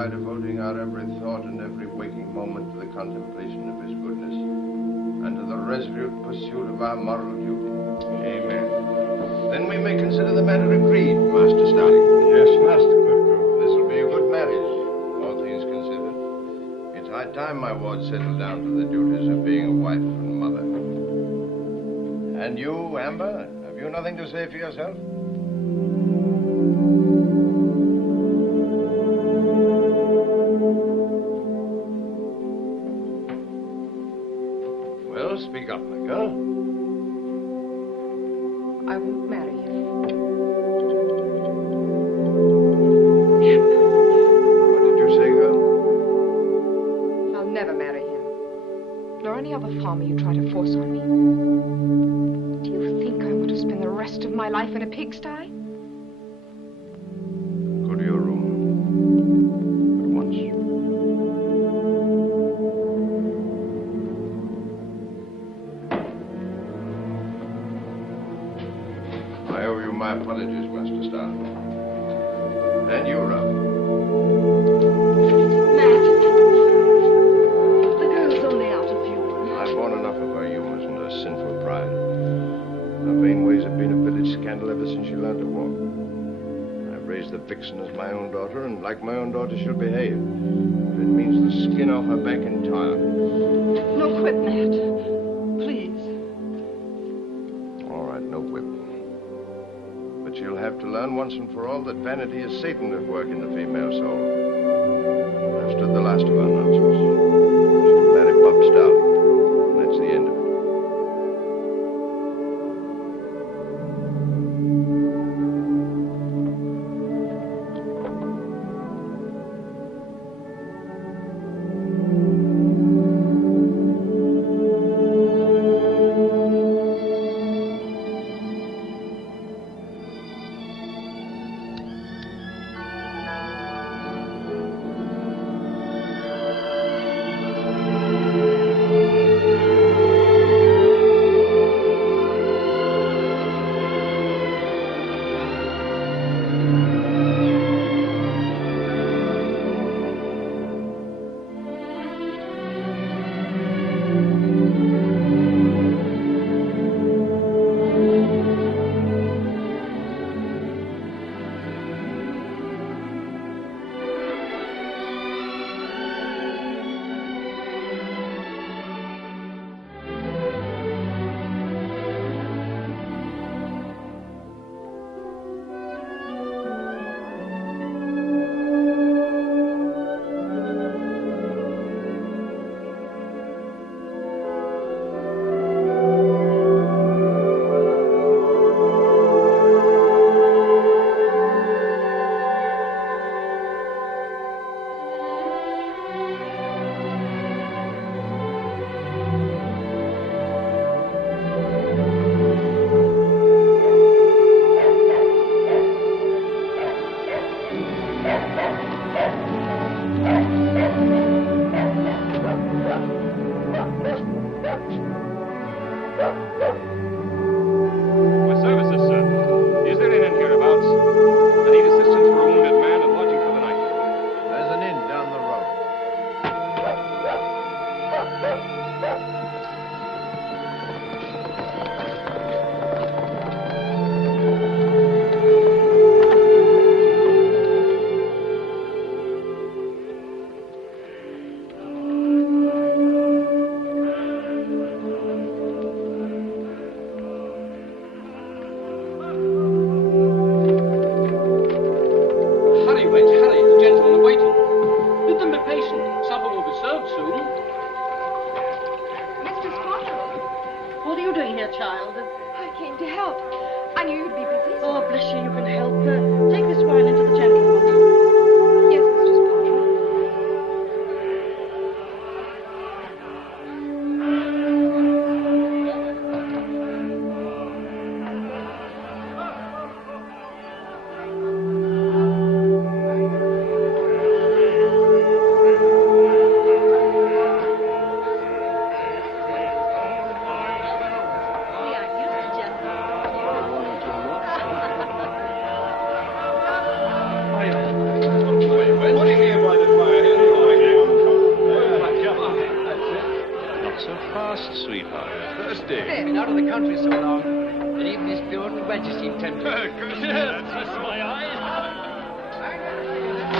by devoting our every thought and every waking moment to the contemplation of his goodness and to the resolute pursuit of our moral duty. Amen. Then we may consider the matter agreed, Master Starling. Yes, Master Goodgo. This will be a good marriage, all things considered. It's high time my ward settled down to the duties of being a wife and mother. And you, Amber, have you nothing to say for yourself? Well, speak up, my girl. I won't marry him. What did you say, girl? I'll never marry him. Nor any other farmer you try to force on me. Do you think I want to spend the rest of my life in a pigsty? Go to your room. At once. I owe you my apologies, Master Starling. And you, Ralph. Matt, the girl's only out of humor. I've borne enough of her humors and her sinful pride. Her vain ways have been a village scandal ever since she learned to walk. I've raised the vixen as my own daughter, and like my own daughter she'll behave. If it means the skin off her back entirely. No, quit, Matt. Please. All right, no whip. But she'll have to learn once and for all that vanity is Satan at work in the female soul. I've stood the last of her nonsense. She'll marry Bob Starling, and that's the end of it.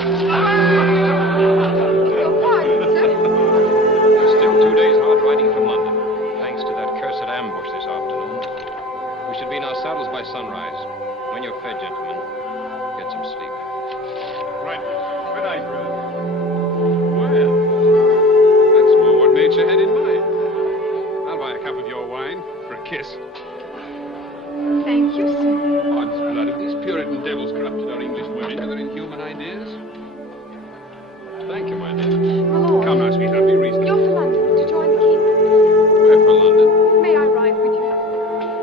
Your pardon, sir. Still 2 days hard riding from London, thanks to that cursed ambush this afternoon. We should be in our saddles by sunrise. When you're fed, gentlemen, get some sleep. Right. Good night, brother. Well, that's more what nature had in mind. I'll buy a cup of your wine for a kiss. Thank you, sir. Odds blood, have these Puritan devils corrupted our English women with their inhuman ideas? Thank you, my dear. My lord. Come now, sweetheart, be reasonable. You're for London to join the king. We're for London. May I ride with you?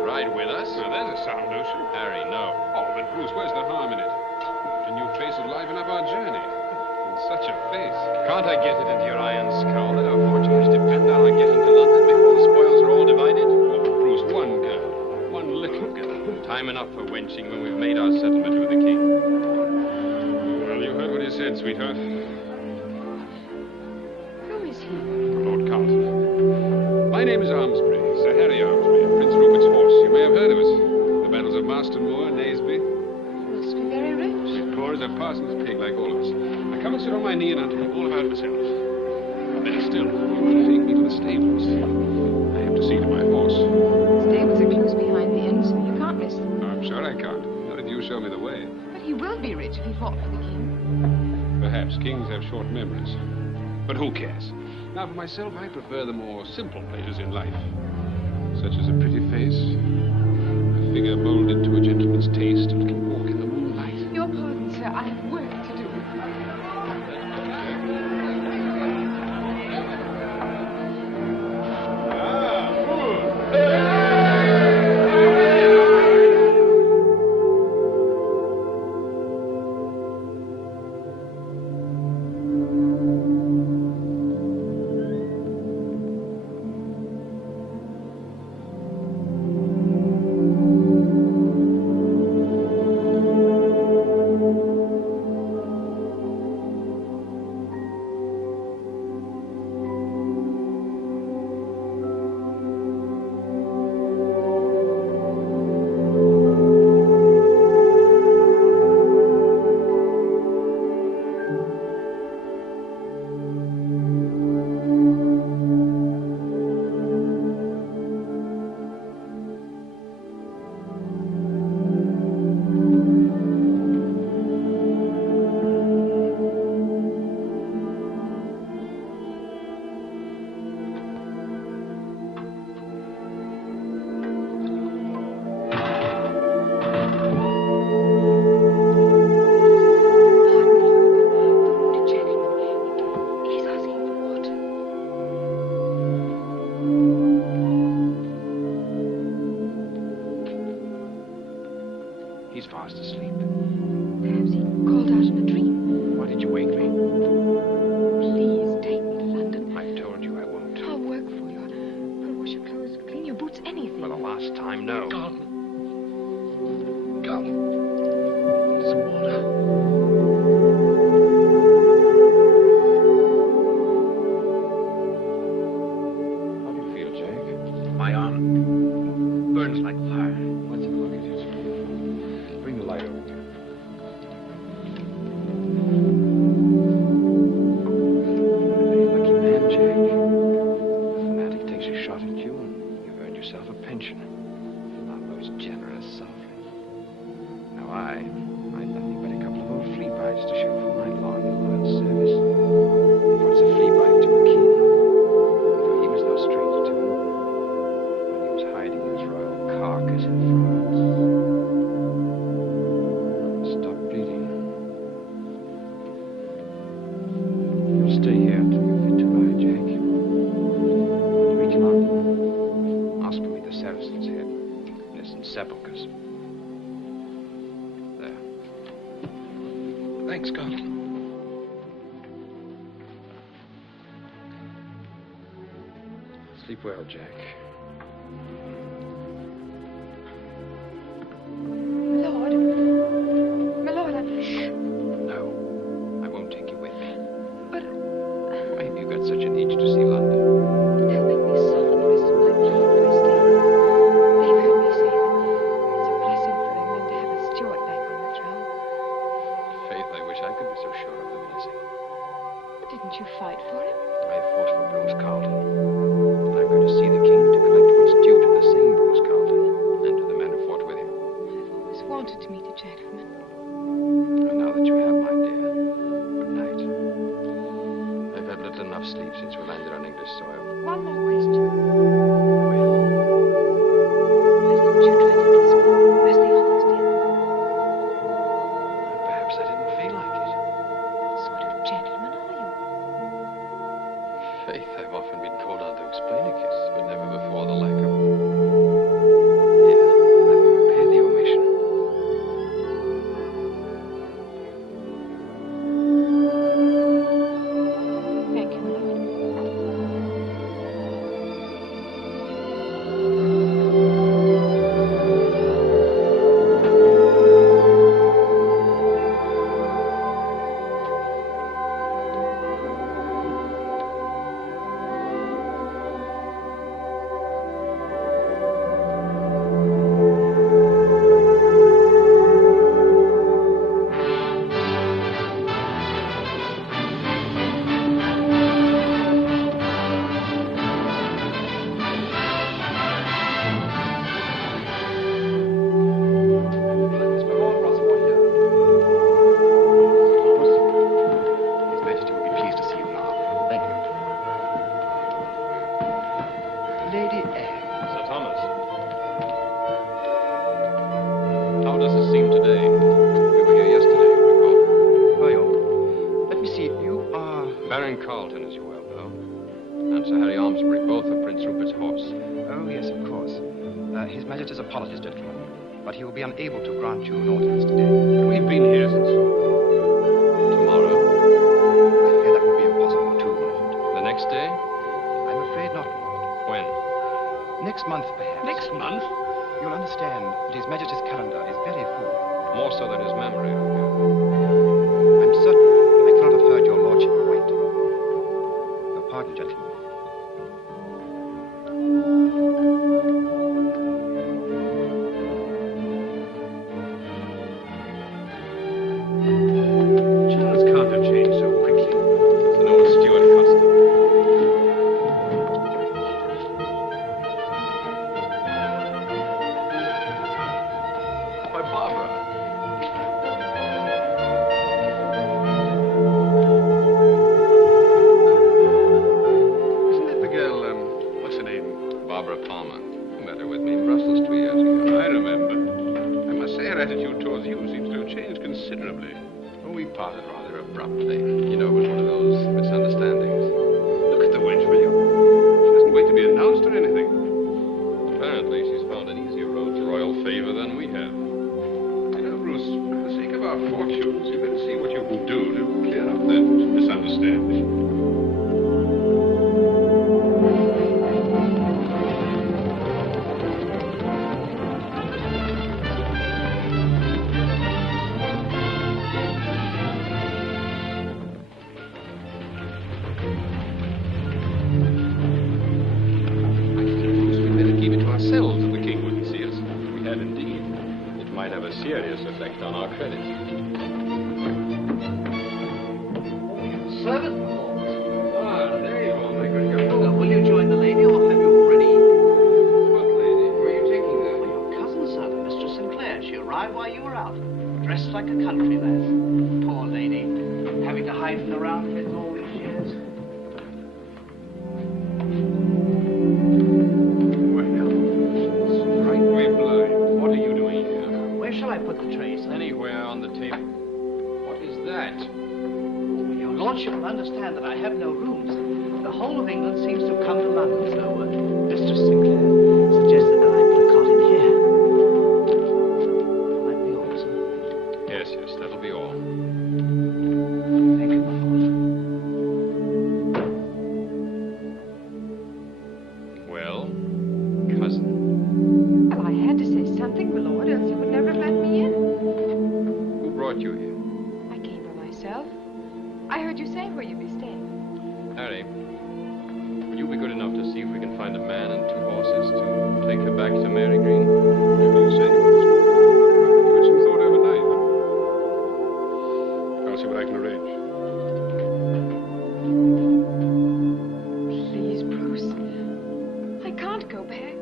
Ride with us? Now, there's a sound notion. Harry, no. Oh, but Bruce, where's the harm in it? A new face would liven up our journey. And such a face. Can't I get it into your iron skull that our fortunes depend on our getting to London before the spoils are all divided? Oh, Bruce, one girl. One little girl. Time enough for wenching when we've made our settlement with the king. Well, you heard what he said, sweetheart. Who is he? Lord Carlton. My name is Armsbury, Sir Harry Armsbury, Prince Rupert's horse. You may have heard of us. The battles of Marston Moor, Naseby. Must be very rich. As poor as a parson's pig, like all of us. I come and sit on my knee and I'll tell you all about myself. Better still, you must take me to the stables. I have to see to my horse. Stables are close behind the inn, so you can't miss them. I'm sure I can't. Not if you show me the way. But he will be rich if he fought for the king. Perhaps kings have short memories. But who cares? Now, for myself, I prefer the more simple pleasures in life. Such as a pretty face, a figure molded to a gentleman's taste, a little walk in the moonlight. Your pardon, sir. I have work to do. He's fast asleep. Perhaps he called out in a dream. Why did you wake me? Please take me to London. I've told you I won't. I'll work for you. I'll wash your clothes, clean your boots, anything. For the last time, no. Carlton. Some water. How do you feel, Jake? My arm burns like fire. Let's have a look at it. Bring the light over here. Very lucky man, Jake. A fanatic takes a shot at you, and you've earned yourself a pension. Our most generous sovereign. Now I'm nothing but a couple of old flea bites to show for my long and loyal service. What's a flea bite to a king? For he was no stranger to him. When he was hiding his royal carcass in France. Stop bleeding. You'll stay here until you're fit to ride, Jake. When you reach London, ask me the Saracen's Head. There's some sepulchres. There. Thanks, Carlton. Sleep well, Jack. My lord, No, I won't take you with me. but Why have you got such an itch to see London? they'll make me suffer the rest of my life if I stay. They've heard me say that it's a blessing for England to have a Stuart back on the throne. Faith, I wish wish I could be so sure of the blessing. But didn't you fight for him? I fought for Bruce Carlton. And I'm going to see the king to collect what's due to the same Bruce Carlton and to the men who fought with him. I've always wanted to meet a gentleman. And now that you have, my dear, good night. I've had little enough sleep since we landed on English soil. One more question. Well, Why didn't you try to kiss me as the others did? perhaps I didn't feel like it. What sort of gentleman are you? Faith, I've often been called on to explain a kiss, but never before the lack of one. Yeah, I will repair the omission. Thank you, my lord. His Majesty will be pleased to see you now. Thank you. Lady Anne. Sir Thomas. How does it seem today? We were here yesterday, you recall. Well, let me see. You are... Baron Carlton, as you well know, and Sir Harry Armsbury, both of Prince Rupert's horse. Oh, yes, of course. His Majesty's apologies, gentlemen. But he will be unable to grant you an audience today. We've been here since tomorrow. I fear that will be impossible too, my lord. The next day? I'm afraid not, my lord. When? Next month, perhaps. Next month? You'll understand that His Majesty's calendar is very full. More so than his memory, I gather. I'm certain I cannot have heard your lordship right. Your pardon, gentlemen. Charles can't have changed so quickly. It's an old Stuart custom. Why, Barbara. Isn't that the girl, what's her name? Barbara Palmer. You met her with me in Brussels 2 years ago. I remember. I must say her attitude towards you seems to have changed considerably. Well, we parted rather abruptly. You know, it was one of those misunderstandings. Look at the wench, will you? She doesn't wait to be announced or anything. Apparently, she's found an easier road to royal favor than we have. You know, Bruce, for the sake of our fortunes, you better see what you can do to clear up that misunderstanding. Ourselves if the king wouldn't see us. We had indeed. It might have a serious effect on our credit. Servant, my lord. Ah, there you are, my good girl. Will you join the lady, or have you already? What lady? Where are you taking her? Well, your cousin, sir, Mr. Sinclair. She arrived while you were out, dressed like a country lass. Poor lady, having to hide in the Roundheads all these years. What are you doing here? Where shall I put the tray, sir? Anywhere on the table. What is that? Your lordship will understand that I have no rooms. The whole of England seems to have come to London, so Mr. Sinclair suggested that I put a cot in here. That might be all, sir. Yes, that'll be all. Thank you, my lord. Well, cousin. Well, I had to say something, my lord, else you would never have let me in. Who brought you here? I came by myself. I heard you saying where you'd be staying. Harry, will you be good enough to see if we can find a man and 2 horses to take her back to Mary Green? Whatever you say. I'll give it some thought overnight. How I'll see what I can arrange. Please, Bruce. I can't go back.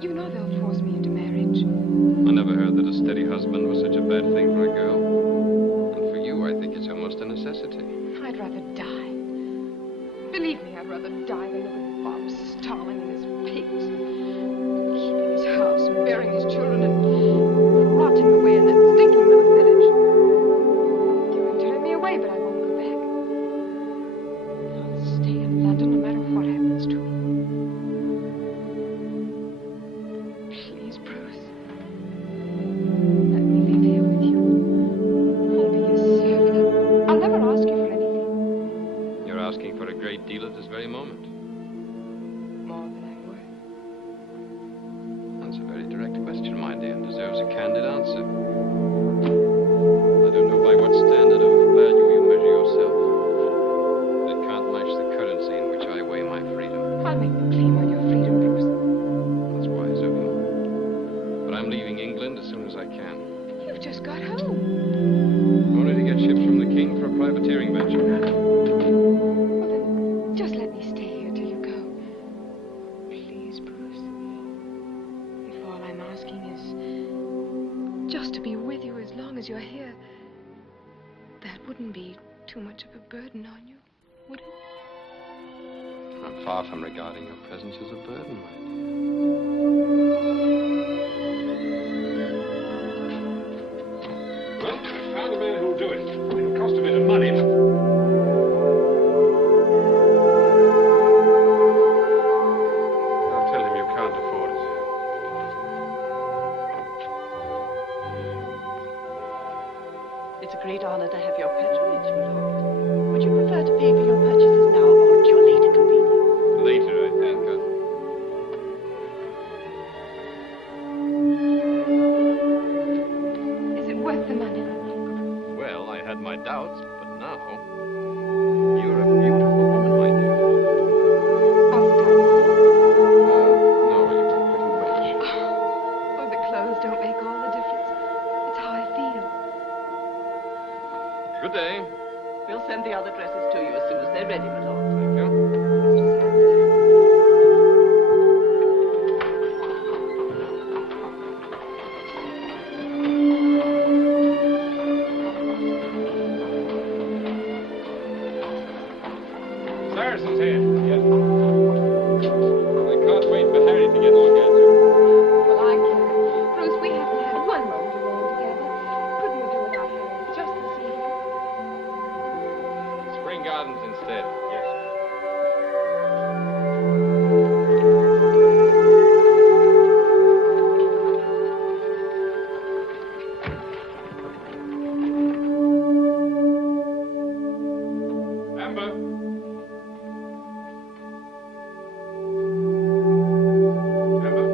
You know they'll force me into marriage. I never heard that a steady husband was such a bad thing for a girl. And for you, I think it's almost a necessity. I'd rather die. Believe me, I'd rather die than live with Bob Starling and his pigs. Keeping his house and bearing his children and rotting away in that stinking little village. You can turn me away, but I won't go back. I'll stay in London no matter what happens to me. Please, Bruce. Let me live here with you. I'll be your servant. I'll never ask you for anything. You're asking for a great deal at this very moment. More than I'm worth. That's a very direct question, my dear, and deserves a candid answer. I don't know by what standard of value you measure yourself, but it can't match the currency in which I weigh my freedom. I'll make no claim on your freedom, Bruce. That's wise of you. But I'm leaving England as soon as I can. You've just got home. Only to get ships from the King for a privateering venture. Well, then, just let me stay here till you go. Please, Bruce. If all I'm asking is just to be with you as long as you're here, that wouldn't be too much of a burden on you, would it? I'm far from regarding your presence as a burden, my dear. Well, I found a man who'll do it. It'll cost a bit of money, but... I'll tell him you can't afford it. It's a great honor to have your patronage, my lord. Would you prefer to pay for your purchases now or at your later convenience? Later, I think. Is it worth the money? Well, I had my doubts, but now... You're a beautiful woman, my dear. Wasn't I before? No, you were pretty much. Oh, the clothes don't make all the difference. It's how I feel. Good day. We'll send the other dresses to you as soon as they're ready, my lord. Thank you. Mr. Sanderson. Saracens here. Yes. I can't wait for Harry to get orgasm. Well, I can. Bruce, we haven't had one moment alone together. Couldn't we do without Harry just this evening? Spring Gardens instead. Yes. Amber. Amber.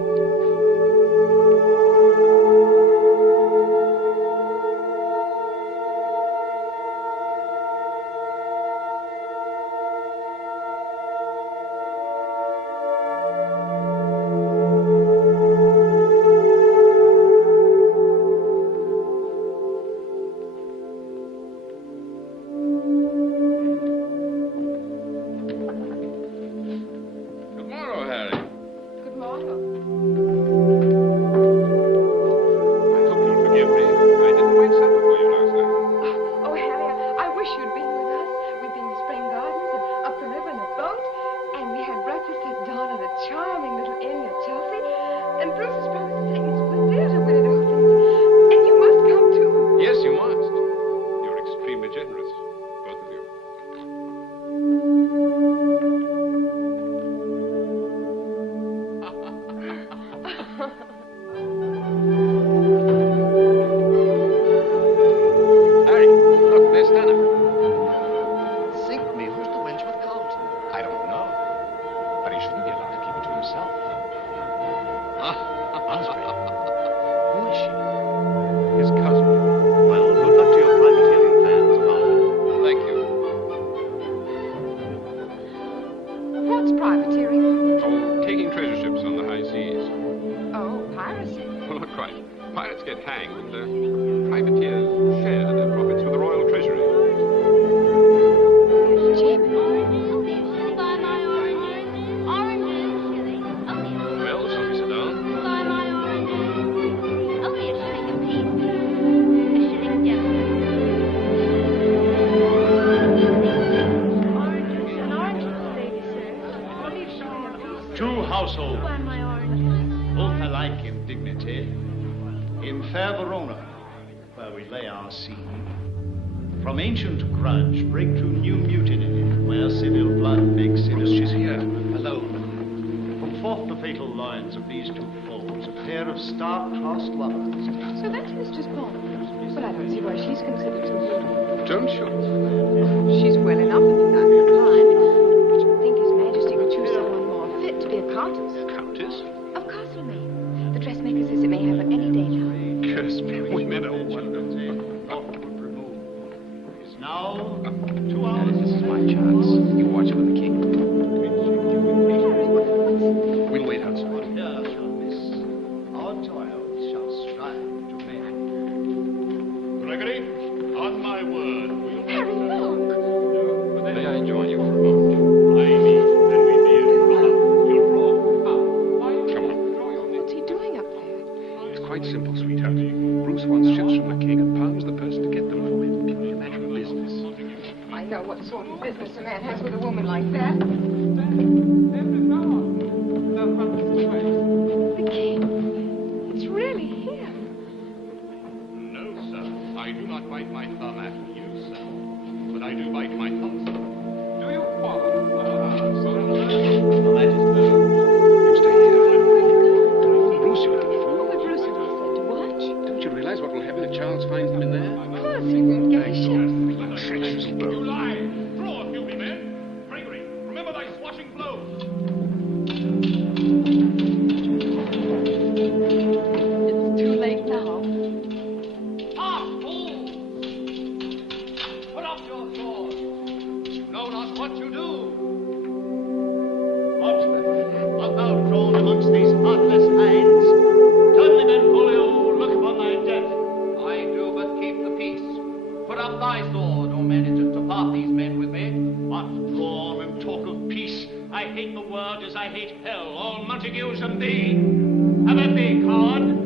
also both alike in dignity, in fair Verona, where we lay our scene. From ancient grudge break to new mutiny, where civil blood makes civil. She's here, alone. From forth the fatal loins of these two foes, a pair of star-crossed lovers. So that's Mistress Bond. But I don't see why she's considered so good. Don't you? She's well enough in the family line, but you would think His Majesty would choose someone more fit to be a countess. Countess? Of Castlemaine. The dressmaker says it may have any day now. Curse me, women are wonderful. Now, 2 hours. This is my chance. You watch for the king. We'll wait outside. But here shall miss. Our toils shall strive to make. Gregory, on my word, we'll... Harry, look! May I join you for a moment? I mean, and we deal. You'll draw. Come on. What's he doing up there? It's quite simple, sweetheart. Bruce wants ships from the king and palms the person to get them for him. Purely a matter of business. I know what sort of business a man has with a woman like that. The king. It's really him. No, sir. I do not bite my thumb at you, sir. But I do bite my thumb, sir. Do you quarrel? You stay here. Bruce, you little fool. But Bruce has said to watch. Don't you realize what will happen if Charles finds them in there? Of course he won't get the ship. Treacherous You bird. lie! Draw, filthy men! Gregory, remember thy swashing blows! It's too late now. Ah, fools! Put up your swords! You know not what you do! What? Art thou drawn amongst these heartless hinds? Turn me then, Folio, look upon thy death. I do but keep the peace. Put up thy sword, O managers, to part these men with me. What drawn and talk of peace? I hate the word as I hate hell, all Montagues and thee. Have at thee, coward.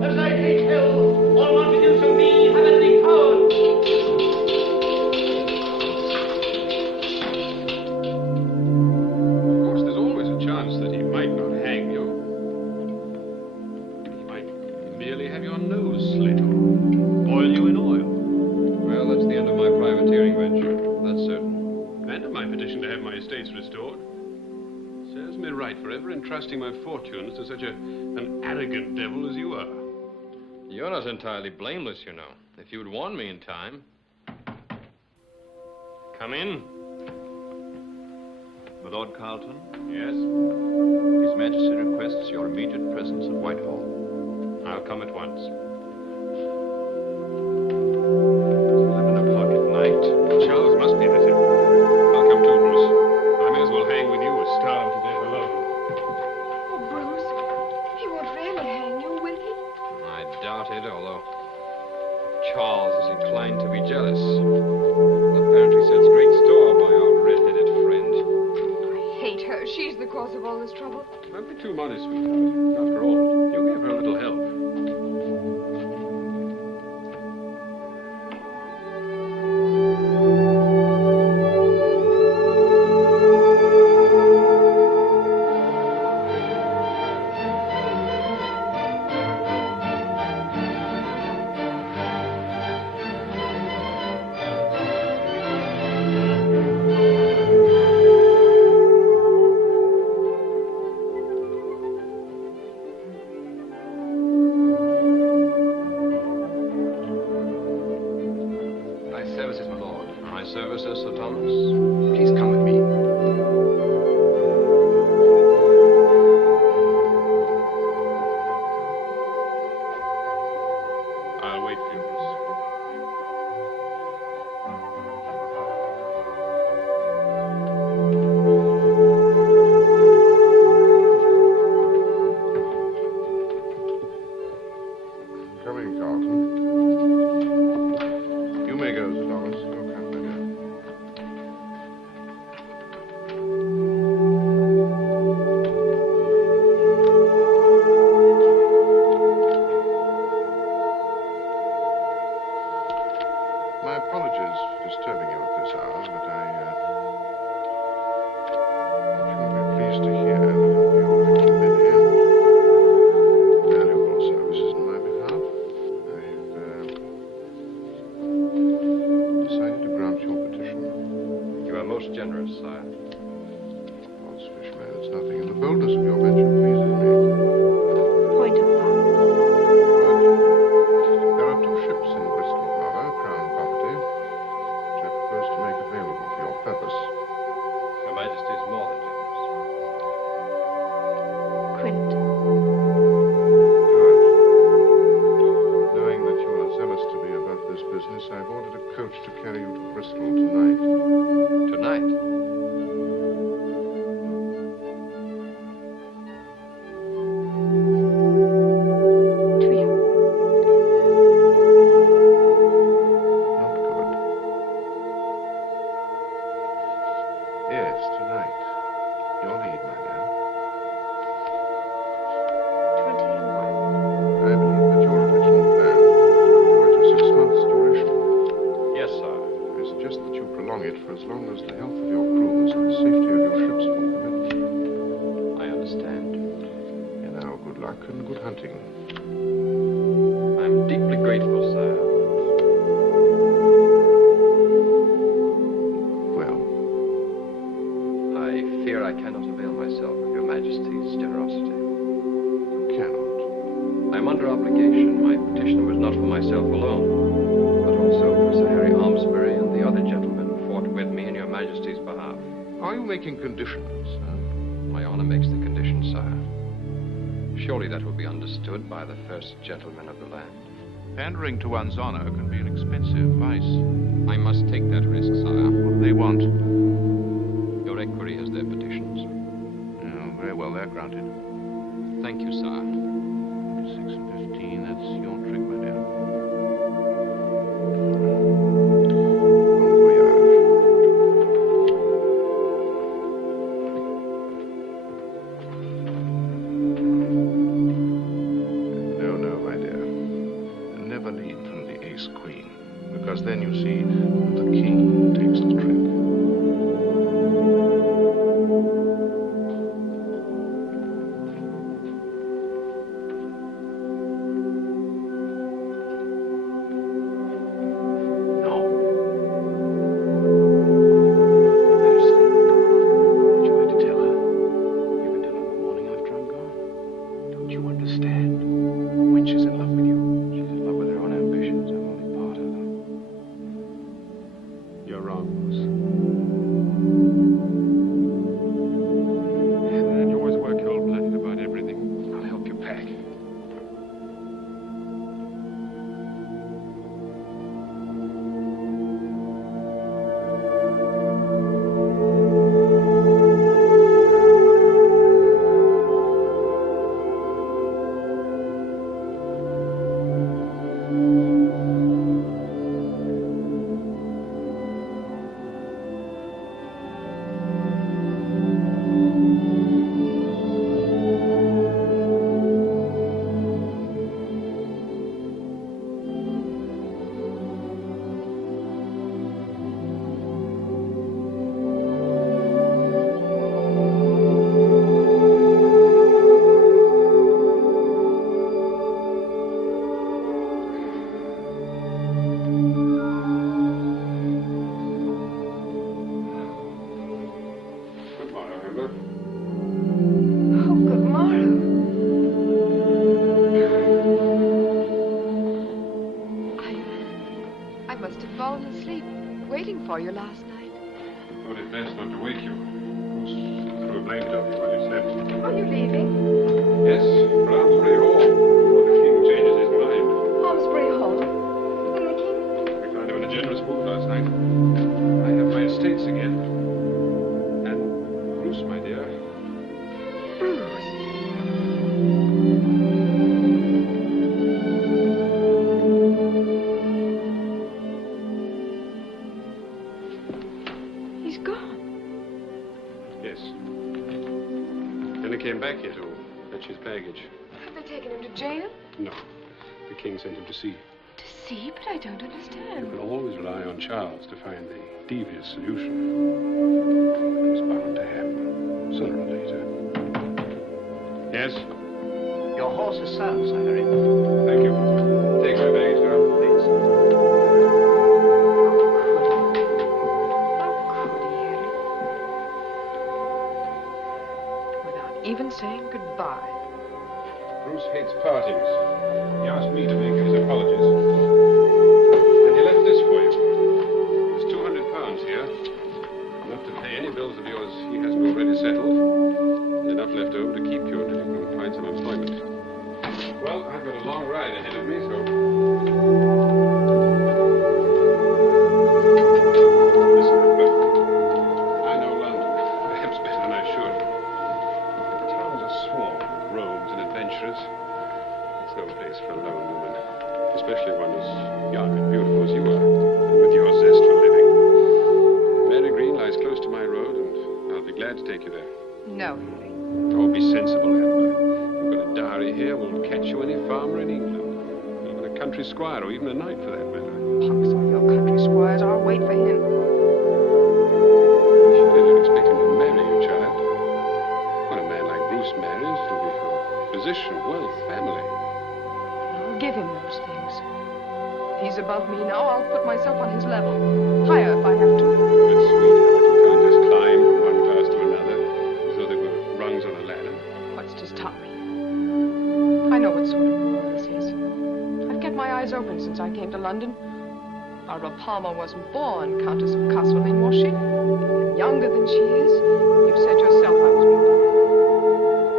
As I hate hell, all Montagues and thee. Have at thee, coward. Of course, there's always a chance that he might not hang you. He might merely have your nose slit off. Boil you in oil. Well, that's the end of my privateering venture. That's certain. And of my petition to have my estates restored. Serves me right for ever entrusting my fortunes to such an arrogant devil as you are. You're not entirely blameless, you know. If you'd warned me in time. Come in. My Lord Carlton, Yes? His Majesty requests your immediate presence at Whitehall. I'll come at once. 11 o'clock at night. Charles must be with him. I'll come too, Bruce. I may as well hang with you as starve to death alone. Oh, Bruce. He won't really hang you, will he? I doubt it, although Charles is inclined to be jealous. Apparently sets great store by our red-headed friend. I hate her. She's the cause of all this trouble. Don't be too modest, sweetheart. After all, you gave her a little help. services, Sir Thomas? Please come with me. I'll wait for you, Come in, Carlton. You may go, Sir Thomas. Your company. Charles, but I shall be pleased to hear that in view of your many and valuable services in my behalf, I've decided to grant your petition. You are most generous, sire. Lord Fishman, there's nothing in the boldness of your venture pleases me. Point of power. There are 2 ships in Bristol Harbor, Crown property, which I propose to make available for your purpose. Your Majesty is more than generous. Quint. Good. Knowing that you are zealous to be about this business, I've ordered a coach to carry you to Bristol tonight. Tonight? Trio. Not good. Yes, tonight. Your lead, my dear. 20 and 1. I believe that your original plan was a voyage of 6 months' duration. Yes, sire. I suggest that you prolong it for as long as the health of your crews and the safety of your ships will permit. I understand. And now, good luck and good hunting. I'm deeply grateful, sire. Well, I fear I cannot avail myself of your Majesty's generosity. you cannot. I am under obligation. My petition was not for myself alone, but also for Sir Harry Almsbury and the other gentlemen who fought with me in your Majesty's behalf. Are you making conditions, huh? My honor makes the condition, sire. Surely that will be understood by the first gentleman of the land. Pandering to one's honor can be an expensive vice. I must take that risk, sire. What do they want? Your equerry has their petitions. Oh, very well, they're granted. Thank you, sire. 6 and 15, that's your trick, my dear. Bon voyage. No, no, my dear. Never lead from the ace-queen, because then you see the king takes the trick. No. Let her sleep. What you going to tell her? You can tell her in the morning after I'm gone. Don't you understand? When she's in love with you, she's in love with her own ambitions. I'm only part of them. You're wrong, Bruce. And you always work cold-blooded about everything. I'll help you pack. Good morrow, Amber. Oh, good morrow. I must have fallen asleep waiting for you last night. I thought it best not to wake you. Bruce threw a blanket over you while you slept. Are you leaving? Yes, for Almsbury Hall, before the king changes his mind. Almsbury Hall. And the king? We found him in a generous mood last night. I have my estates again. And Bruce, my dear. Bruce. He's gone. Yes. Then he came back here to fetch his baggage. Have they taken him to jail? No. The king sent him to sea. To see, but I don't understand. You can always rely on Charles to find the devious solution. It was bound to happen, sooner or later. Yes? Your horse is sound, Sir Harry. Thank you. Take my bags, sir. Please. How could he, Harry? Without even saying goodbye. Bruce hates partings. He asked me to make his apologies. And he left this for you. There's £200 here. Enough to pay any bills of yours he hasn't already settled. And enough left over to keep you until you can find some employment. Well, I've got a long ride ahead of me, so... Listen, I know London, perhaps better than I should. The towns are swarming with rogues and adventurers. It's no place for a lone woman, especially one as young and beautiful as you are, and with your zest for living. Mary Green lies close to my road, and I'll be glad to take you there. No, Harry. Oh, be sensible, Amber. You've got a dowry here will catch you any farmer in England. Even a country squire, or even a knight for that matter. Pox on your country squires, I'll wait for him. You didn't expect him to marry you, child. When a man like Bruce marries, it'll be for position, wealth, family. I'll give him those things. If he's above me now, I'll put myself on his level. Higher if I have to. But, sweetheart, you can't just climb from one class to another as though they were rungs on a ladder. What's to stop me? I know what sort of world this is. I've kept my eyes open since I came to London. Barbara Palmer wasn't born Countess of Castlemaine, was she? Younger than she is. You said yourself I was beautiful.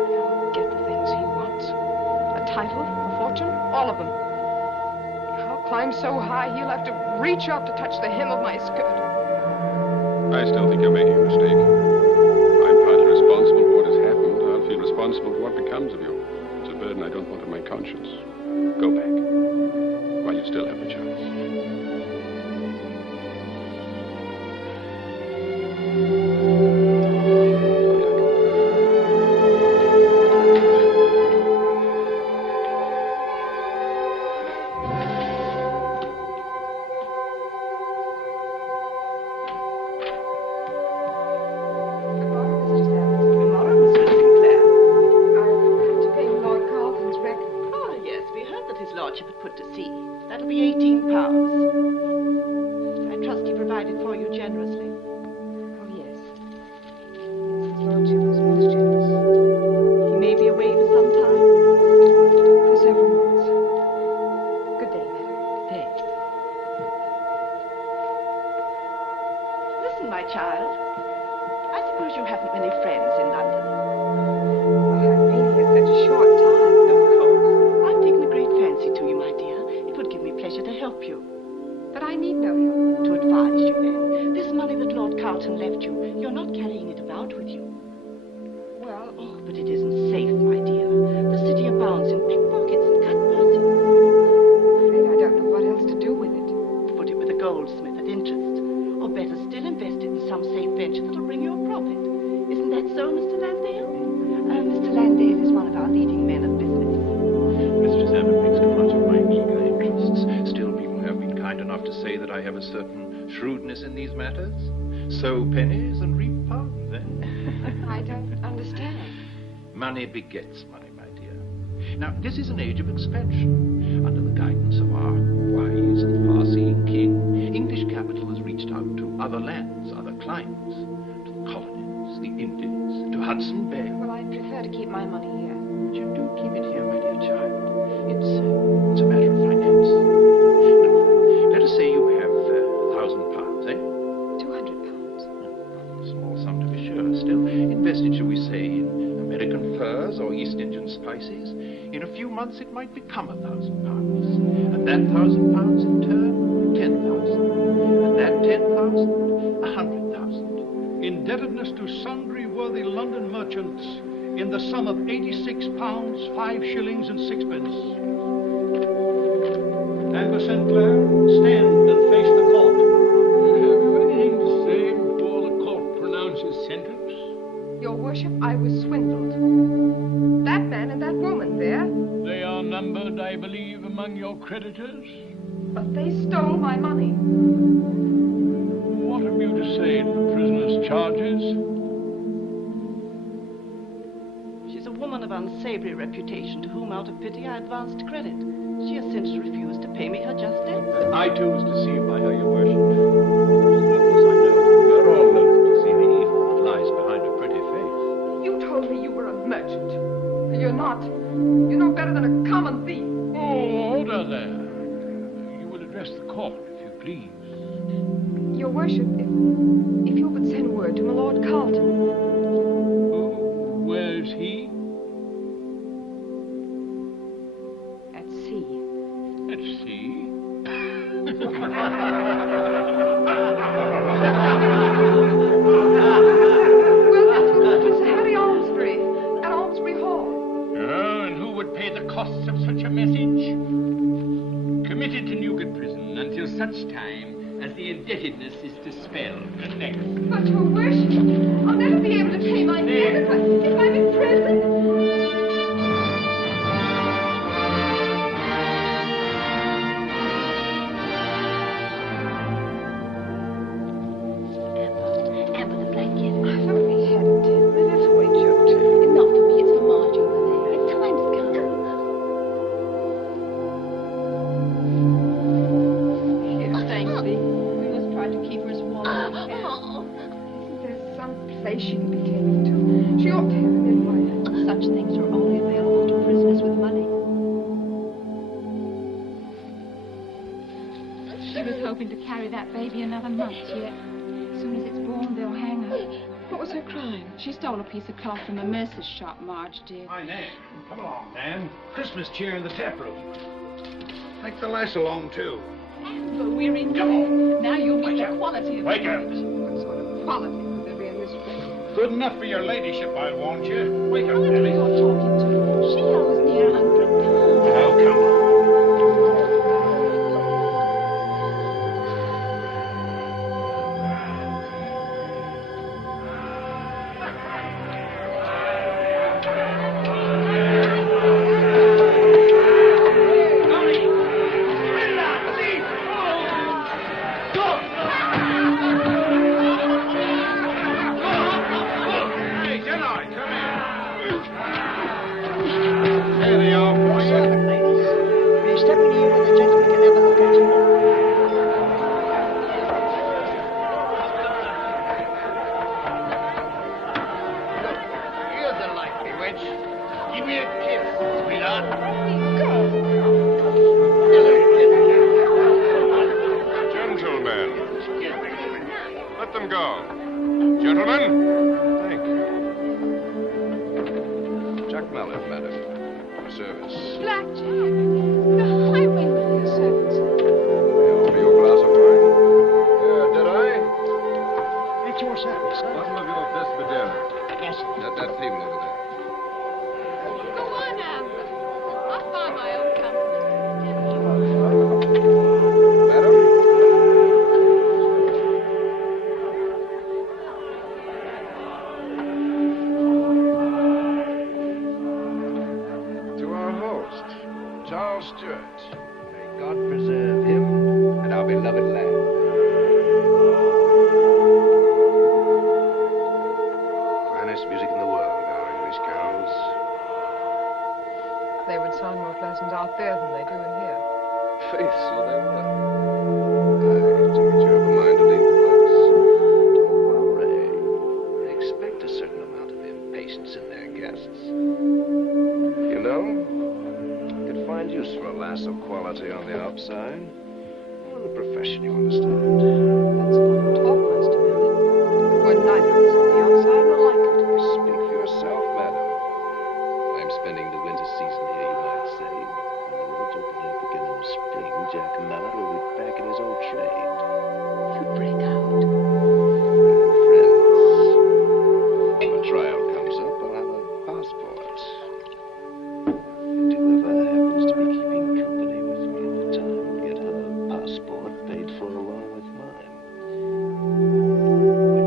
He'll get the things he wants. A title, a fortune, all of them. I'll climb so high he'll have to reach up to touch the hem of my skirt. I still think you're making a mistake. I'm partly responsible for what has happened. I'll feel responsible for what becomes of you. It's a burden I don't want on my conscience. Go back, while you still have the chance. Money begets money, my dear. Now, this is an age of expansion. Under the guidance of our wise and far-seeing king, English capital has reached out to other lands, other climes, to the colonies, the Indies, to Hudson Bay. Well, I'd prefer to keep my money here. But you do keep it here, my dear child. It's a matter of finance. Now, let us say you have £1,000, eh? £200. Small sum to be sure. Still, invested, shall we say, in American furs or East Indian spices, in a few months it might become £1,000. And that £1,000 in turn, 10,000. And that 10,000, 100,000. Indebtedness to sundry worthy London merchants in the sum of £86, 5 shillings and 6pence. Anbur St. Clair, stand and face the court. Have you anything to say before the court pronounces sentence? Your worship, I was swindled. That man and that woman there. They are numbered, I believe, among your creditors? But they stole my money. What have you to say to the prisoner's charges? She's a woman of unsavory reputation to whom, out of pity, I advanced credit. She has since refused to pay me her just debts. I too was deceived by her, your worship. Weakness, I know. We are all loath to see the evil that lies behind a pretty face. You told me you were a merchant. And you're not. You're no better than a common thief. Oh, order there. You will address the court, if you please. Your worship, if you would send word to my Lord Carlton. Oh, where is he? At sea. At sea? Well, that's what Mr. Harry Almsbury at Almsbury Hall. Oh, and who would pay the costs of such a message? Committed to Newgate Prison until such time as the indebtedness is dispelled. Next. But your worship, I'll never be able to pay my debt if I'm in prison. Amber, the blanket. I've only had 10 minutes. Wait your turn. Not for me, it's for Margie over there. Time's come. Here, thanks, Bee. We must try to keep her as warm as we can. Isn't there some place she can be taken to? She ought to have a midwife. Such things are only available to prisoners with money. She was hoping to carry that baby another month yet. As soon as it's born, they'll hang her. What was her crime? She stole a piece of cloth from a mercer's shop, Marge did. Hi, Nan. Come along, Dan. Christmas cheer in the tap room. Take the lass along, too. Amber, we're in. Come on. Now you'll meet the quality of Wake up. What sort of quality would there be in this place? Good enough for your ladyship, I warned you. Wake up, Whoever Nellie. you're talking to, she owes near £100. Oh, come on.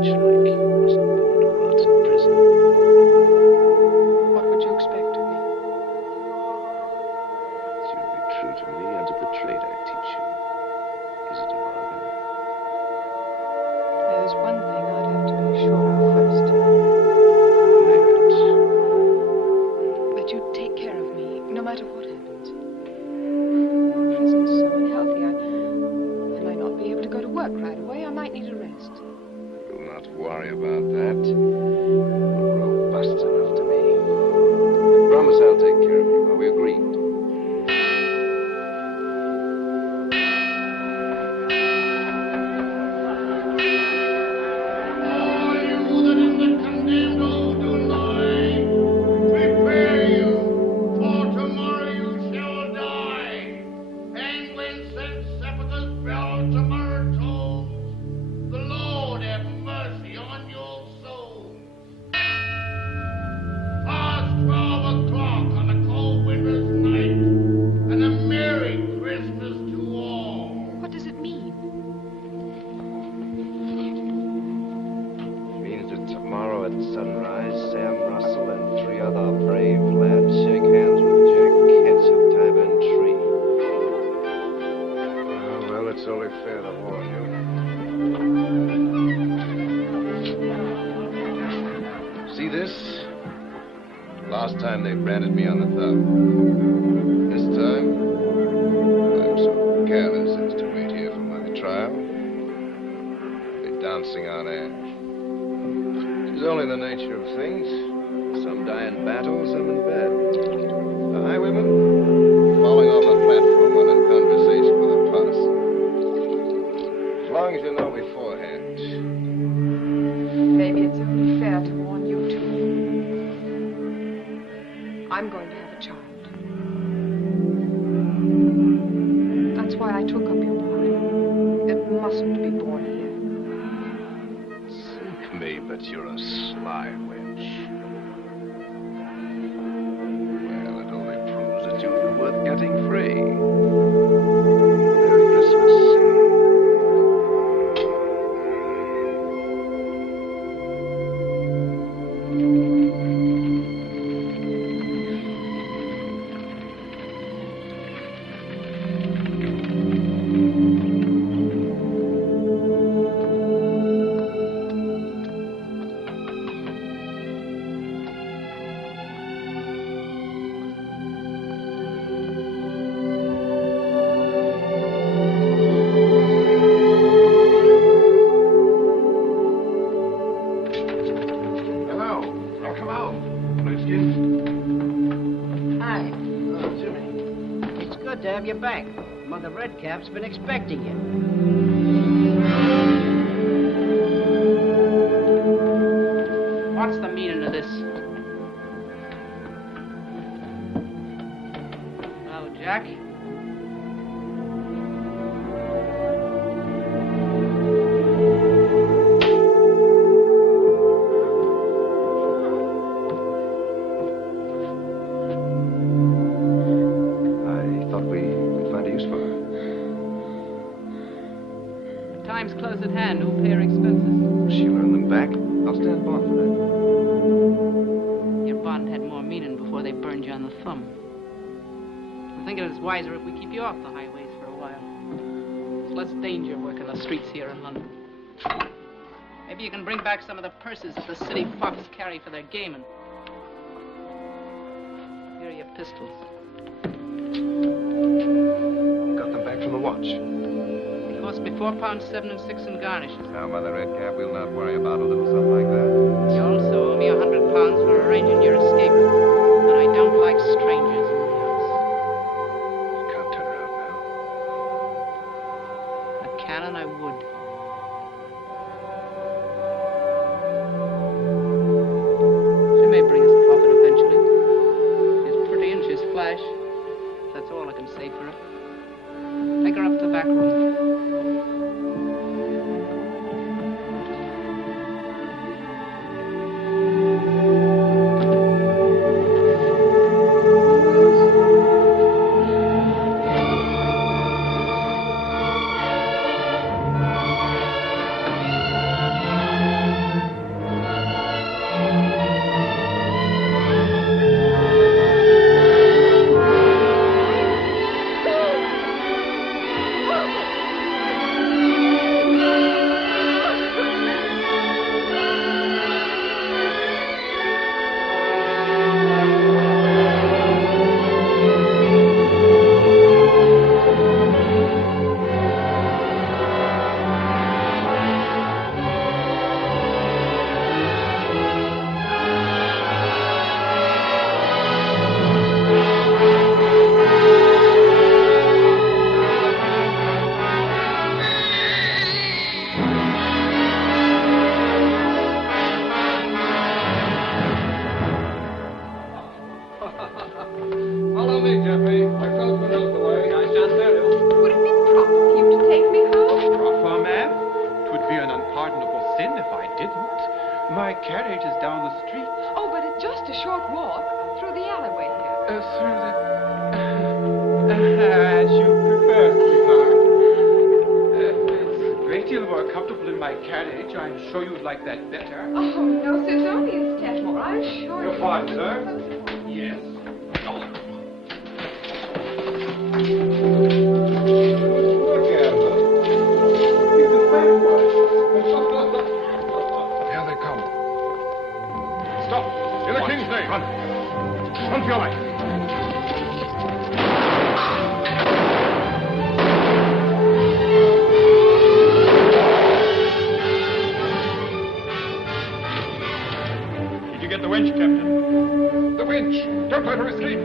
Which, like worry about that. You're robust enough to me. I promise I'll take care of you. Are we agreed? Last time they branded me on the thumb. This time, I'm so careless as to wait here for my trial. They're dancing on air. It's only the nature of things. Some die in battle, some in bed. The highwaymen, falling off the platform while in conversation with a partisan. As long as you know beforehand. Maybe it's only fair to warn you two. I'm going to have a child. That's why I took up your part. It mustn't be born here. Sink me, but you're a sly wench. Well, it only proves that you're worth getting free. Merry Christmas. You back. Mother Redcap's been expecting you. What's the meaning of this? Oh, Jack? Close at hand, who'll pay her expenses? She'll earn them back. I'll stand bond for that. Your bond had more meaning before they burned you on the thumb. I think it is wiser if we keep you off the highways for a while. There's less danger working the streets here in London. Maybe you can bring back some of the purses that the city fops carry for their gaming. Here are your pistols. Got them back from the watch. Cost me £4.7 6 in garnishes. Now, Mother Redcap, we'll not worry about a little something like that. You also owe me £100 for arranging your escape. And I don't like strangers in the house. You can't turn around now. I can and I would. She may bring us profit eventually. She's pretty and she's flash. That's all I can say for her. Take her up to the back room. didn't. My carriage is down the street. Oh, but it's just a short walk through the alleyway here. Through the... as you prefer, sweetheart. It's a great deal more comfortable in my carriage. I'm sure you'd like that better. Oh, no, sir, don't be a step more. I'm sure... Your pardon, sir? Yes. Here they come. Stop! In the king's name! Run! Run for your life! Did you get the winch, Captain? The winch! Don't let her escape!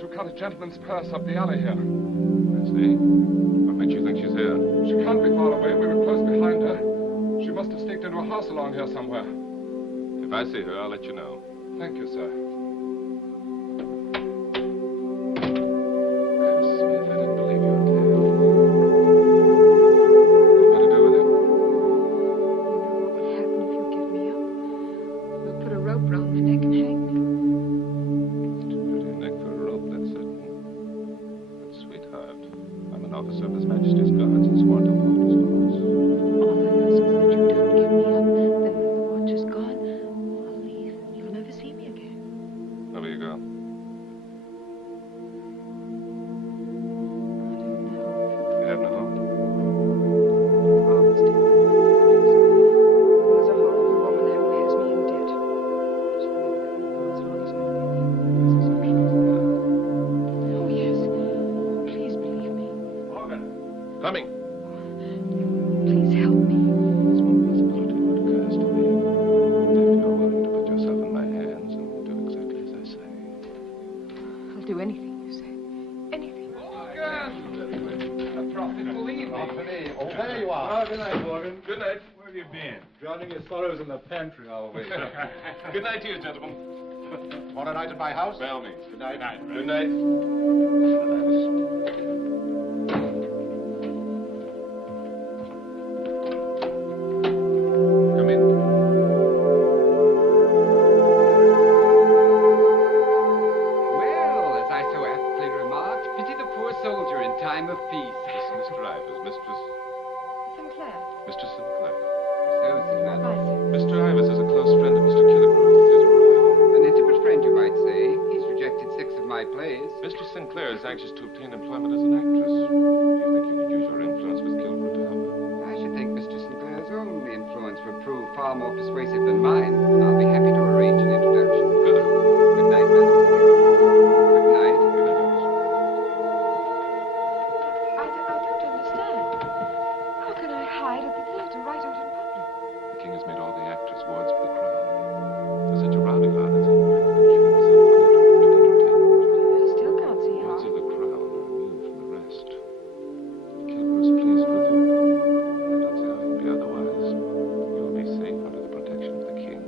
Who cut a gentleman's purse up the alley here. I see. What makes you think she's here? She can't be far away. We were close behind her. She must have sneaked into a house along here somewhere. If I see her, I'll let you know. Thank you, sir. Smith, I didn't believe your tale. What to do with him? What will happen if you give me up? They'll put a rope round my neck and hang me. Officer of His Majesty's Guards and sworn to uphold his laws. All I ask is that you don't give me up. Then when the watch is gone, I'll leave and you'll never see me again. Putting his sorrows in the pantry, are we? Good night to you, gentlemen. Want a night at my house? By all means. Good night. Good night. Come in. Well, as I so aptly remarked, pity the poor soldier in time of peace. This is Mr. Ivers, Mistress... Sinclair. Mr. Sinclair. So, Susanna. Mr. Ivers is a close friend of Mr. Killigrove, Theatre Royal. An intimate friend, you might say. He's rejected 6 of my plays. Mistress Sinclair is anxious to obtain employment as an actress. Do you think you could use your influence with Killigrove to help her? I should think Mr. Sinclair's own influence would prove far more persuasive than mine. I'll be happy to arrange an introduction. Good. Good night, madam. Good night. I don't understand. How can I hide at the theatre right out in public? The king has made all the actors wards of the crown. There's such a rowdy lot at him where he can ensure himself uninterrupted entertainment. I still can't see how. Wards of the crown are immune from arrest. Killigrove's pleased with you. I don't see how he can be otherwise. You will be safe under the protection of the king.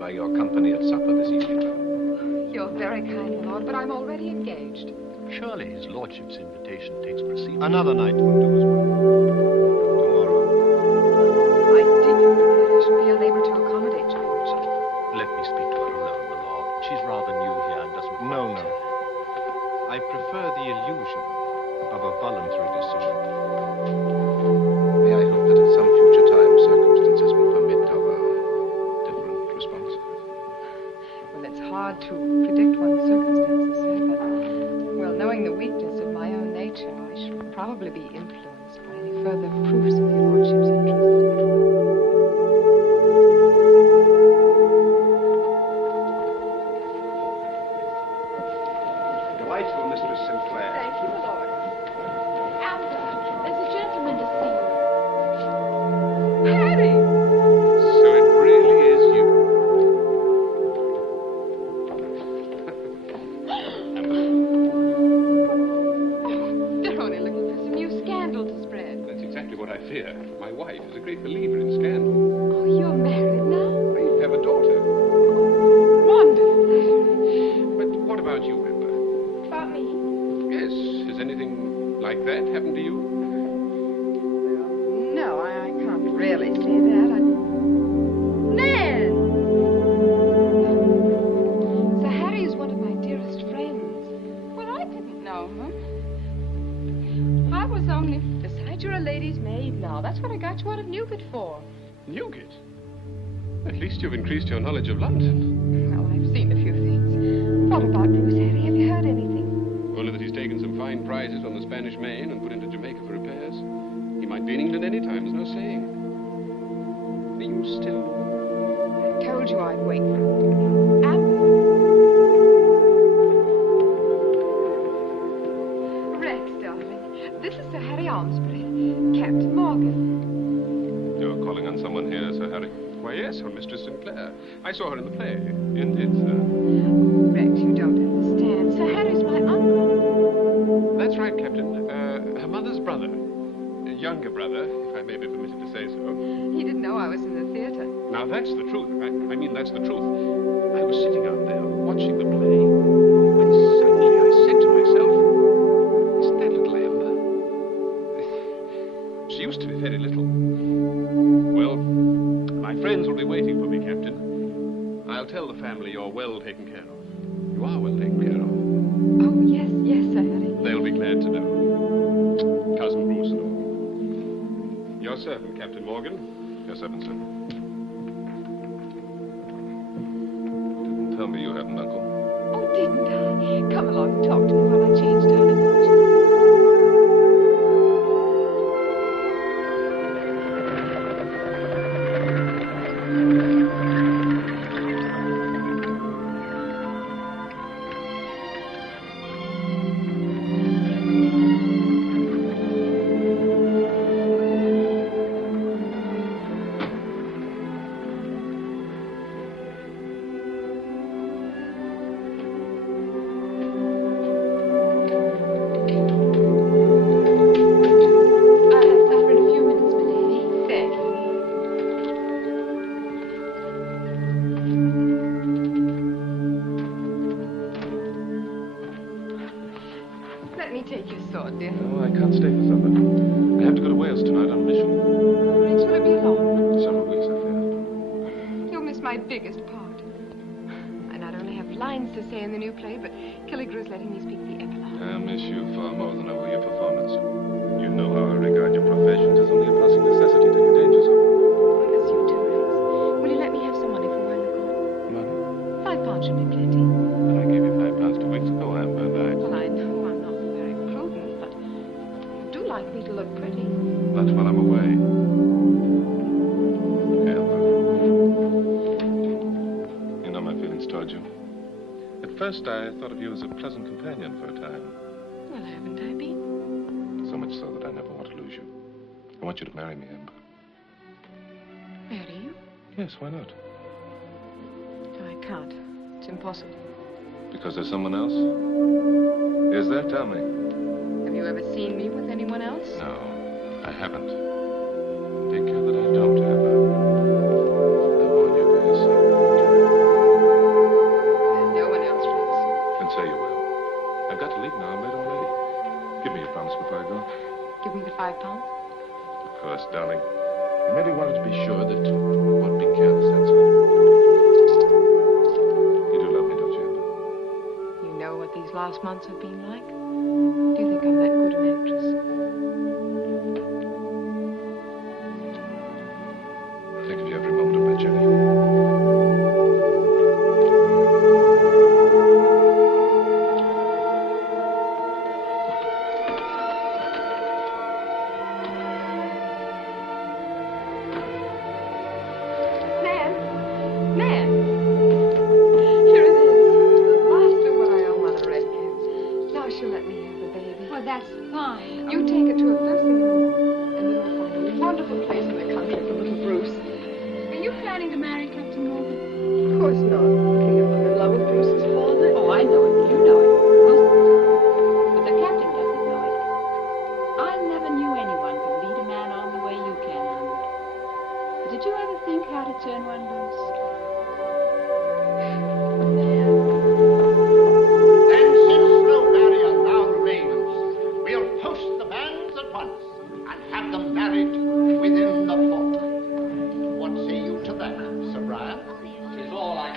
By your company at supper this evening. You're very kind, my lord, but I'm already engaged. Surely his lordship's invitation takes precedence. Another night will do as well. Tomorrow. I did feel that I should be unable to accommodate your lordship. Let me speak to her alone, my lord. She's rather new here and doesn't quite... No. I prefer the illusion of a voluntary decision. May I hope that at some future time circumstances will permit of a different response? Well, it's hard to predict one's circumstances, sir, but, well, knowing the weakness of my own nature, I should probably be influenced by any further proofs of your lordship's interest. Delightful, Mistress Sinclair. Thank you, my lord. Amber, there's a gentleman to see you. Harry! So it really is you. They're only looking for some new scandal to spread. That's exactly what I fear. My wife is a great believer in scandal. Oh, you're married now? We have a daughter. Wonderful. But what about you, Amber? About me? Yes, has anything like that happened to you? No, I can't really say that. Nan! Sir Harry is one of my dearest friends. Well, I didn't know him. I was only... Besides, you're a lady's maid now. That's what I got you out of Newgate for. Newgate? At least you've increased your knowledge of London. Well, I've seen a few things. What about Bruce, Harry? Have you heard anything? Only that he's taken some fine prizes on the Spanish Main and put into Jamaica for repairs. He might be in England any time, there's no saying. Are you still... I told you I'd wait for him. Amber. Rex, darling. This is Sir Harry Almsbury. Captain Morgan. You're calling on someone here, Sir Harry? Why, yes, on Mistress Sinclair. I saw her in the play. Indeed, sir. Rex, you don't understand. Sir Harry's my uncle. That's right, Captain. Her mother's brother. A younger brother, if I may be permitted to say so. He didn't know I was in the theatre. Now, that's the truth. I mean, that's the truth. I was sitting out there watching the play when suddenly I said to myself, isn't that little Amber? She used to be very little. Well, my friends will be waiting for me, Captain. I'll tell the Morgan. Yes, Evanson. Didn't tell me you had an uncle. Oh, didn't I? Come along and talk to me while I change, darling, won't you? First, I thought of you as a pleasant companion for a time. Well, haven't I been? So much so that I never want to lose you. I want you to marry me, Amber. Marry you? Yes, why not? No, I can't. It's impossible. Because there's someone else? Is there? Tell me. Have you ever seen me with anyone else? No, I haven't. Take care that I don't, Amber. I warn you for your sake. Say you will. I've got to leave now. I'm late already. Give me your promise before I go. Give me the £5? Of course, darling. You merely wanted to be sure that you won't be careless, that's all. You do love me, don't you, Amber? You know what these last months have been like? Do you think I'm that good an actress? I think of you every moment of my journey.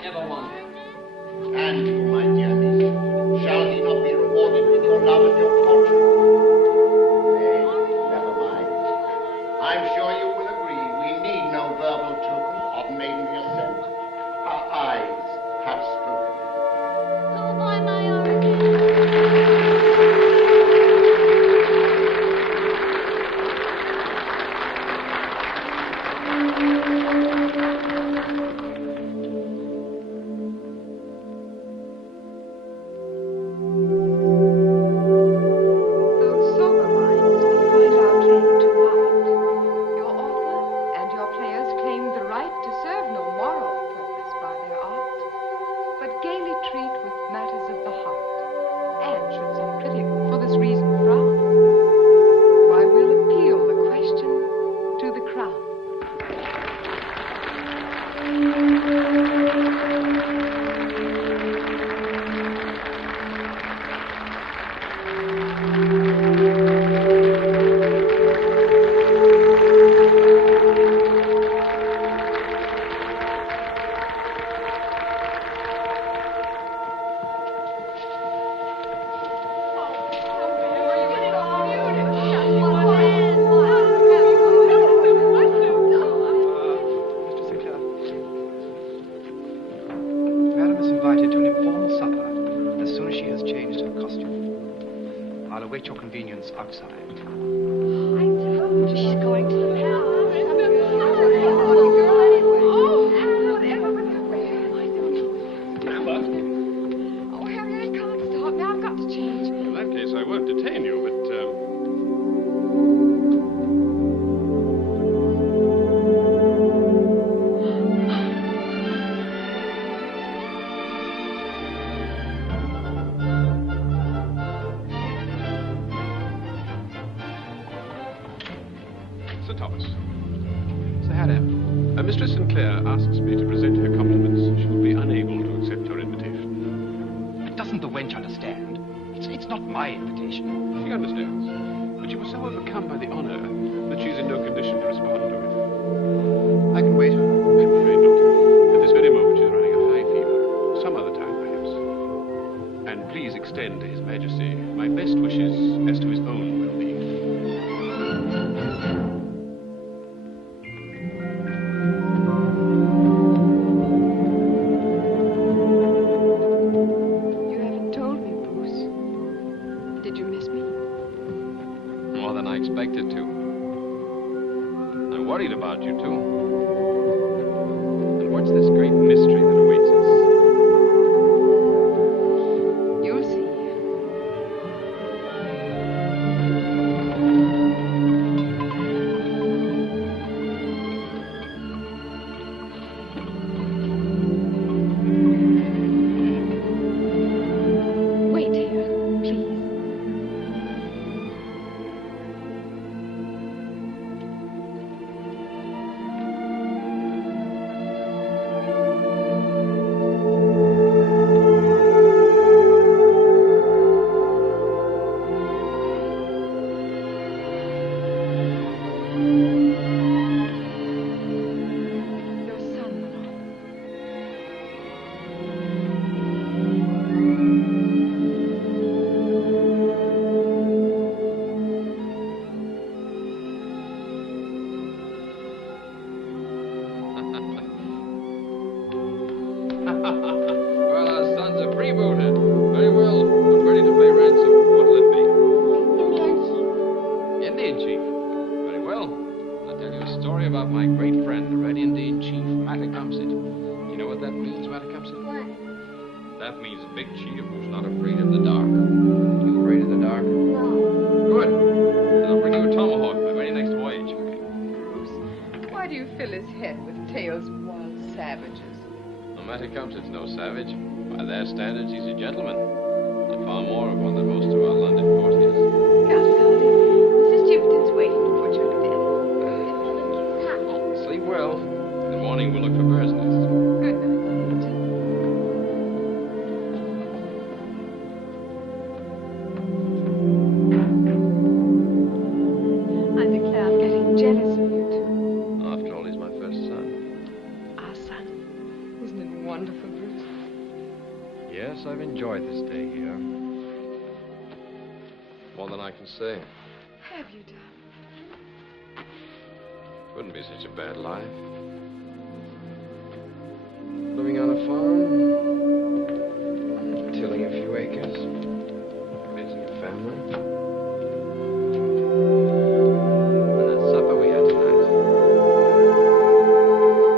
Ever changed her costume. I'll await your convenience outside. I told you she's going to the palace. Oh, Harry, I can't stop. Now I've got to change. In that case, I won't detain you, but, Sir Thomas. Sir Harry. Mistress Sinclair asks me to present her compliments. She will be unable to accept your invitation. But doesn't the wench understand? It's not my invitation. She understands, but she was so overcome by the honor that she's in no condition to respond to it. I can wait. I'm afraid not. At this very moment, she's running a high fever. Some other time, perhaps. And please extend to His Majesty my best wishes as to his own well-being. You haven't told me, Bruce. Did you miss me? More than I expected to. I'm worried about you, too. And what's this great mystery that awaits us? You'll see. Wait here, please. Your son, my lord. Well, our sons are freebooted. Very well. I'm ready to pay ransom. What'll it be? Indian chief. Very well. I'll tell you a story about my great friend, the Red Indian chief, Matacumsit. You know what that means, Matacumsit? What? That means big chief who's not afraid of the dark. You afraid of the dark? No. Good. Then I'll bring you a tomahawk my very next voyage. Bruce, why do you fill his head with tales of wild savages? No matter comes, it's no savage. By their standards, he's a gentleman. And far more of one than most of our London courtiers. Come, darling. Mrs. Jupiter's waiting to put you to bed. Sleep well. In the morning, we'll look for birds' nests. Good night, Margaret. I declare I'm getting jealous of you two. After all, he's my first son. Our son. Isn't it wonderful, Bruce? Yes, I've enjoyed this day here. More than I can say. Have you, darling? Wouldn't be such a bad life. Living on a farm, tilling a few acres, raising a family. And that supper we had tonight.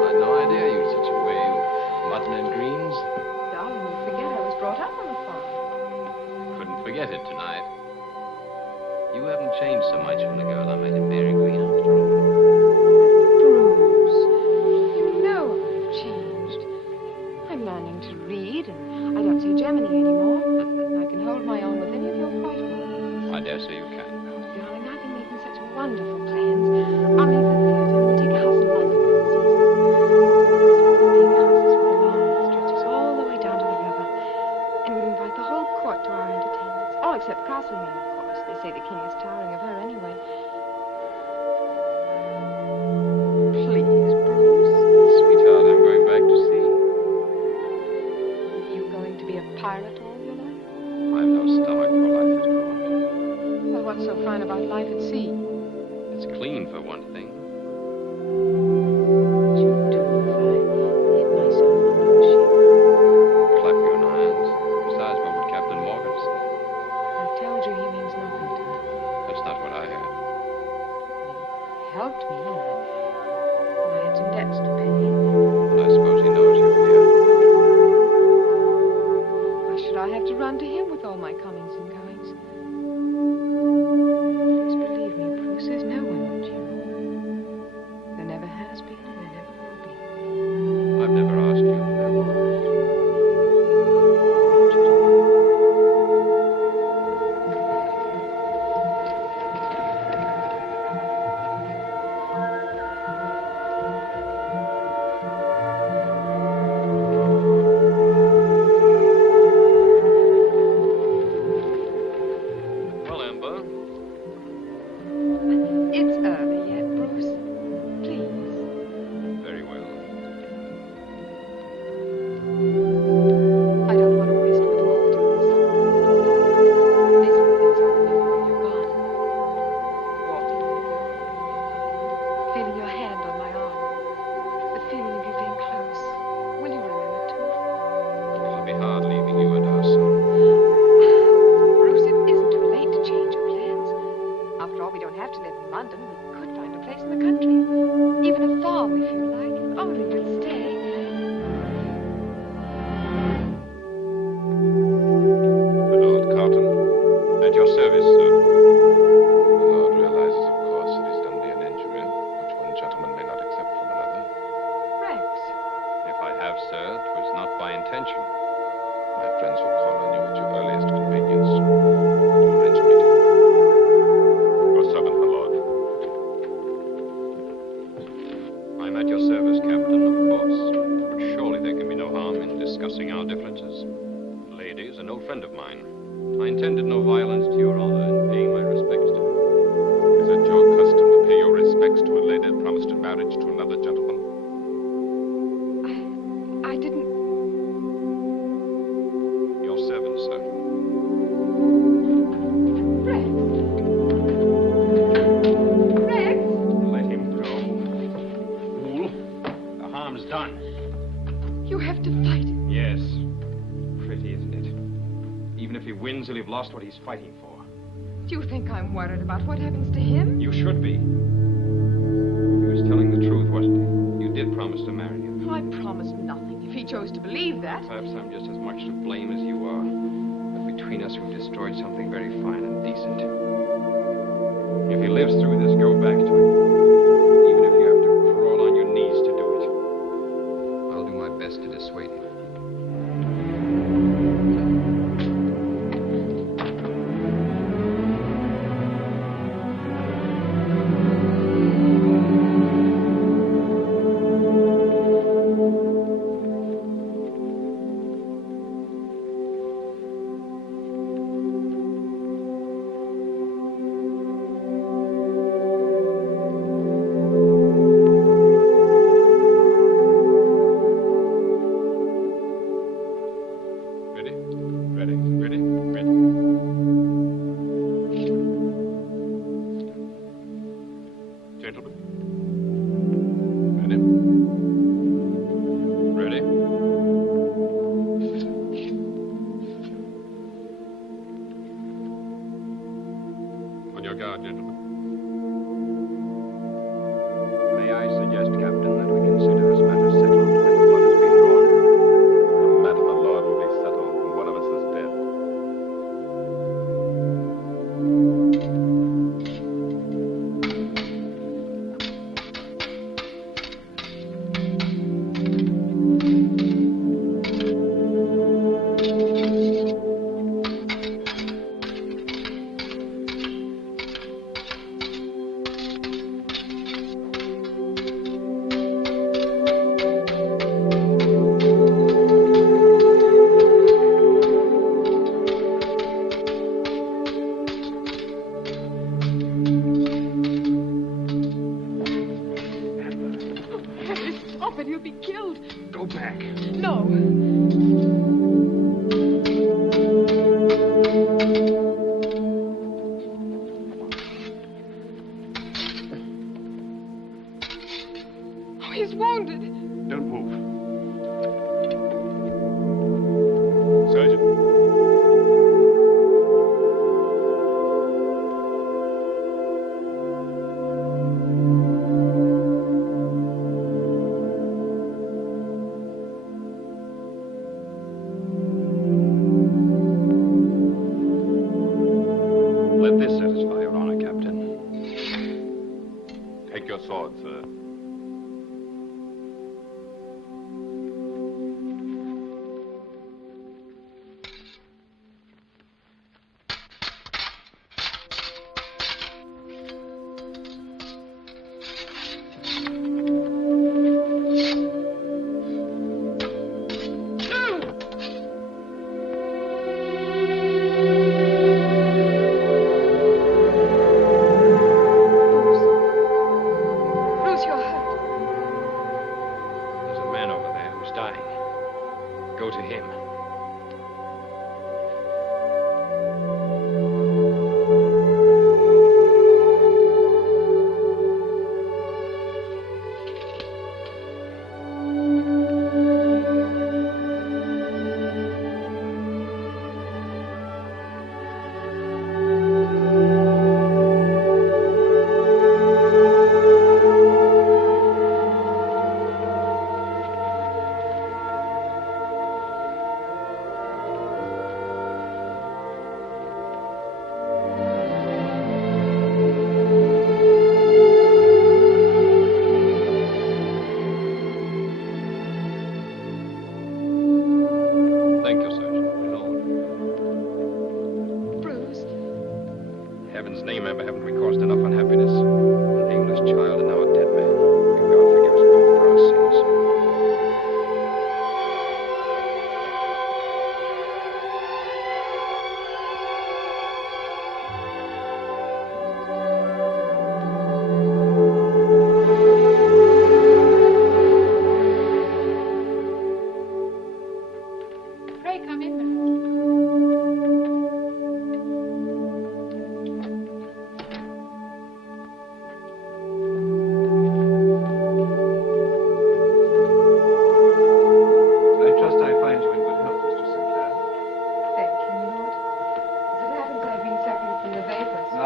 I'd no idea you'd such a way with mutton and greens. Darling, you forget I was brought up on a farm. Couldn't forget it tonight. You haven't changed so much from the girl I met in Mary Green after all. Bruce, you know I've changed. I'm learning to read, and I don't say Gemini anymore. And I can hold my own with any of your white ones. I dare say you can. Darling, I've been making such wonderful plans. I'll leave the theatre and we'll take a house in London for the season. Small big houses with a lawn that stretches all the way down to the river. And we'll invite the whole court to our entertainments. All except Castlemaine, of course. They say the king is tiring of her anyway. Please, Bruce. Sweetheart, I'm going back to sea. You going to be a pirate all your life? I've no stomach for life at court. Well, what's so fine about life at sea? It's clean for one thing. You do if I hid myself on your ship. Clap your hands. Besides, what would Captain Morgan say? he wins, he'll have lost what he's fighting for. Do you think I'm worried about what happens to him? You should be. He was telling the truth, wasn't he? You did promise to marry him. I promised nothing. If he chose to believe that. Perhaps I'm just as much to blame as you are. But between us, we've destroyed something very fine and decent. If he lives through this, go back to him. Even if you have to crawl on your knees to do it. I'll do my best to dissuade him.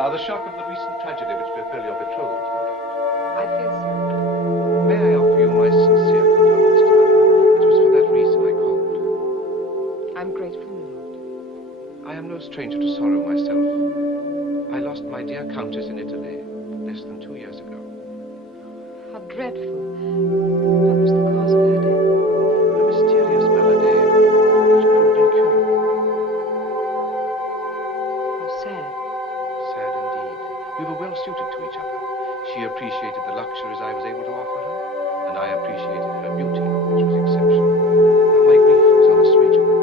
the shock of the recent tragedy which befell your betrothed. I fear so. May I offer you my sincere condolences, madam? It was for that reason I called. I'm grateful, my lord. I am no stranger to sorrow myself. I lost my dear countess in Italy less than 2 years ago. How dreadful. What was the cause of her death? A mysterious malady which proved incurable. How sad. Sad indeed. We were well suited to each other. She appreciated the luxuries I was able to offer her, and I appreciated her beauty, which was exceptional. My grief was unassailable.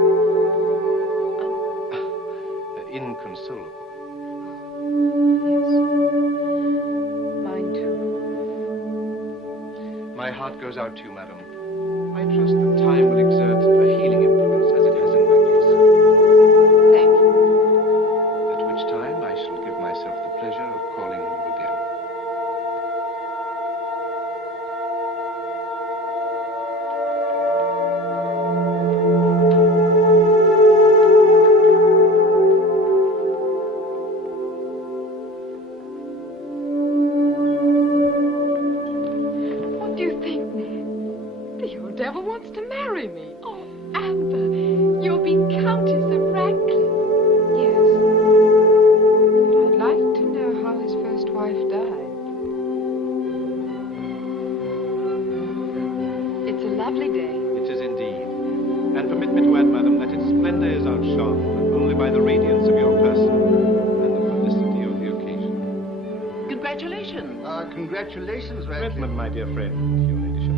Inconsolable. Yes. Mine too. My heart goes out to you, madam. I trust that time will exert a healing influence as it has in my case. Thank you. At which time I shall give myself the pleasure of calling on you again. What do you think, Ned? The old devil wants to marry me. Oh, Amber, you'll be Countess of Radcliffe. Yes. But I'd like to know how his first wife died. It's a lovely day. It is indeed. And permit me to add, madam, that its splendor is outshone only by the radiance of your person and the felicity of the occasion. Congratulations. Congratulations, Redmond, my dear friend, your ladyship.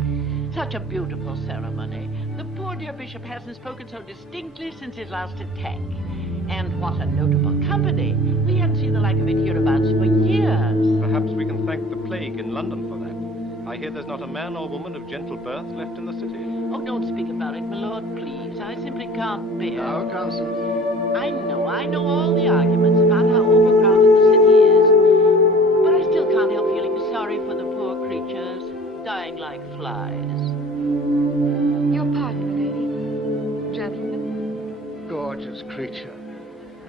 Such a beautiful ceremony. The poor dear bishop hasn't spoken so distinctly since his last attack. And what a notable company. We haven't seen the like of it hereabouts for years. Perhaps we can thank the plague in London for that. I hear there's not a man or woman of gentle birth left in the city. Oh, don't speak about it, my lord, please. I simply can't bear. Now, Constance. I know all the arguments about how overcrowded the city is. But I still can't help feeling sorry for the poor creatures, dying like flies. Your pardon, milady. Gentlemen. Gorgeous creature.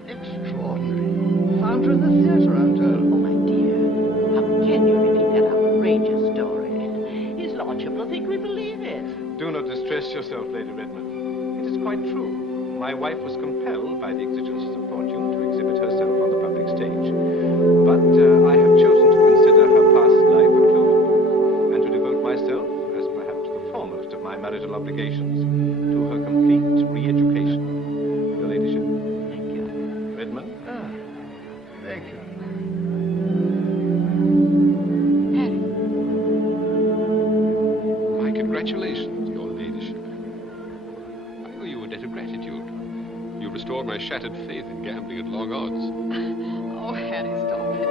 Extraordinary. Found her in the theatre, I'm told. Oh, my dear, how can you repeat that outrageous story? His lordship will think we believe it. Do not distress yourself, Lady Redmond. It is quite true. My wife was compelled by the exigencies of fortune to exhibit herself on the public stage. But I have chosen to consider her past life a closed book and to devote myself, as perhaps the foremost of my marital obligations, to her complete re-education. Your ladyship. Thank you. Redmond? Thank you. Harry. My congratulations, your ladyship. I owe you a debt of gratitude. You restored my shattered faith in gambling at long odds. Oh, Harry, stop it.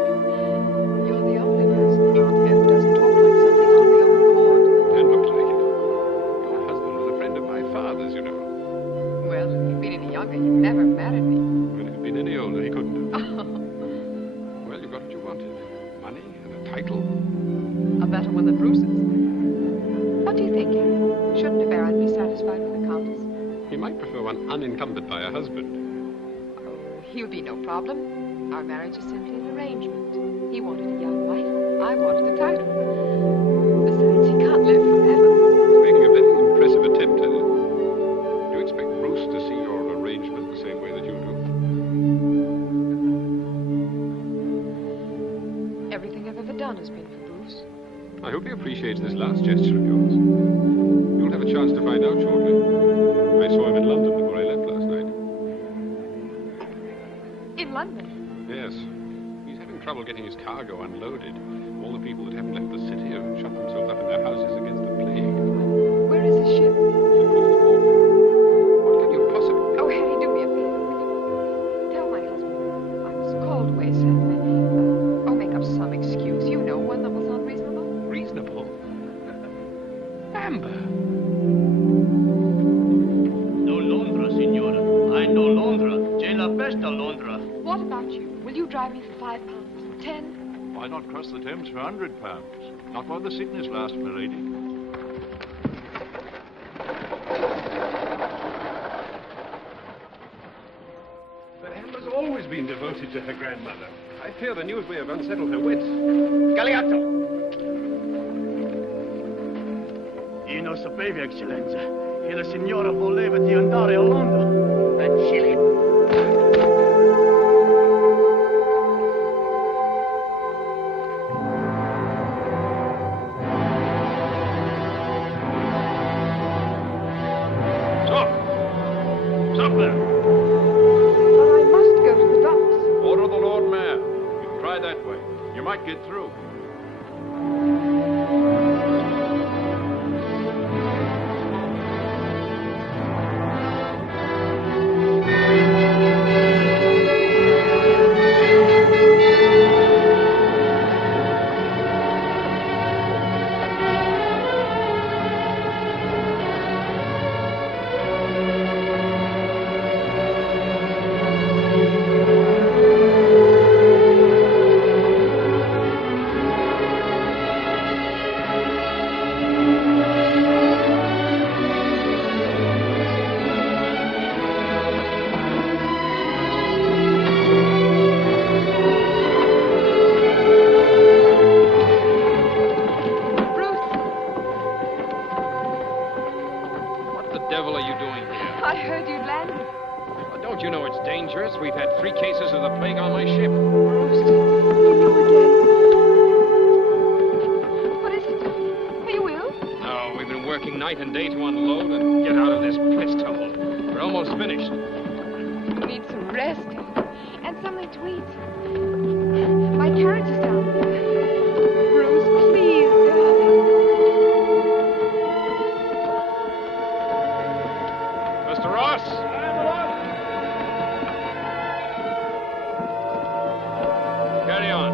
You're the only person around here who doesn't talk like something out of the old court. And looked like it. Your husband was a friend of my father's, you know. Well, if he'd been any younger, he'd never married me. When he'd been any older, he couldn't have. Well, you got what you wanted. Money and a title. A better one than Bruce's. What do you think, Harry? Shouldn't a baron be satisfied with a countess? He might prefer one unencumbered by a husband. Oh, he'll be no problem. Our marriage is simply an arrangement. He wanted a young wife. I wanted the title. Besides, he can't live forever. You're making a very impressive attempt at it. Do you expect Bruce to see your arrangement the same way that you do? Everything I've ever done has been for Bruce. I hope he appreciates this last gesture of yours. You'll have a chance to find out shortly. I saw him in London before I left last night. In London? Yes. He's having trouble getting his cargo unloaded. All the people that haven't left the city have shut themselves up in their houses against the plague. Where is his ship? St. Paul's Wharf. What can you possibly... Oh, Harry, do me a favor. Tell my husband I was called away suddenly. Oh, make up some excuse. You know, one that was unreasonable. Reasonable? Amber! No Londra, signora. I know Londra. C'è la peste a Londra. What about you? Will you drive me for £5? 10? Why not cross the Thames for £100? Not while the sickness lasts, my lady. But Amber's always always been devoted to her grandmother. I fear the news may have unsettled her wits. Galeazzo! Io non sapevo, Eccellenza. E la signora voleva di andare a Londra. Accidenti. Stop there! But I must go to the docks. Order the Lord Mayor. You can try that way. You might get through. We've had 3 cases of the plague on my ship. What is it? Are you ill? No, we've been working night and day to unload and get out of this pest hole. We're almost finished. You need some rest and something to eat. My carriage is down there. Bruce, please, darling. Mr. Ross! Carry on.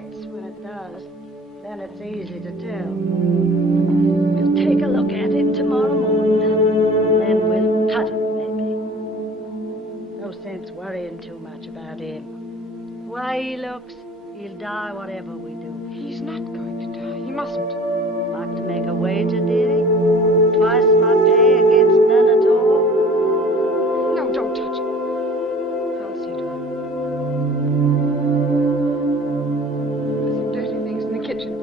fits when it does, then it's easy to tell. We'll take a look at it tomorrow morning, and then we'll cut it, maybe. No sense worrying too much about him. The way he looks, he'll die whatever we do. He's not going to die. He mustn't. Like to make a wager, did he? Twice my pay against none at all? No, don't touch him. I'll see to him. There's some dirty things in the kitchen.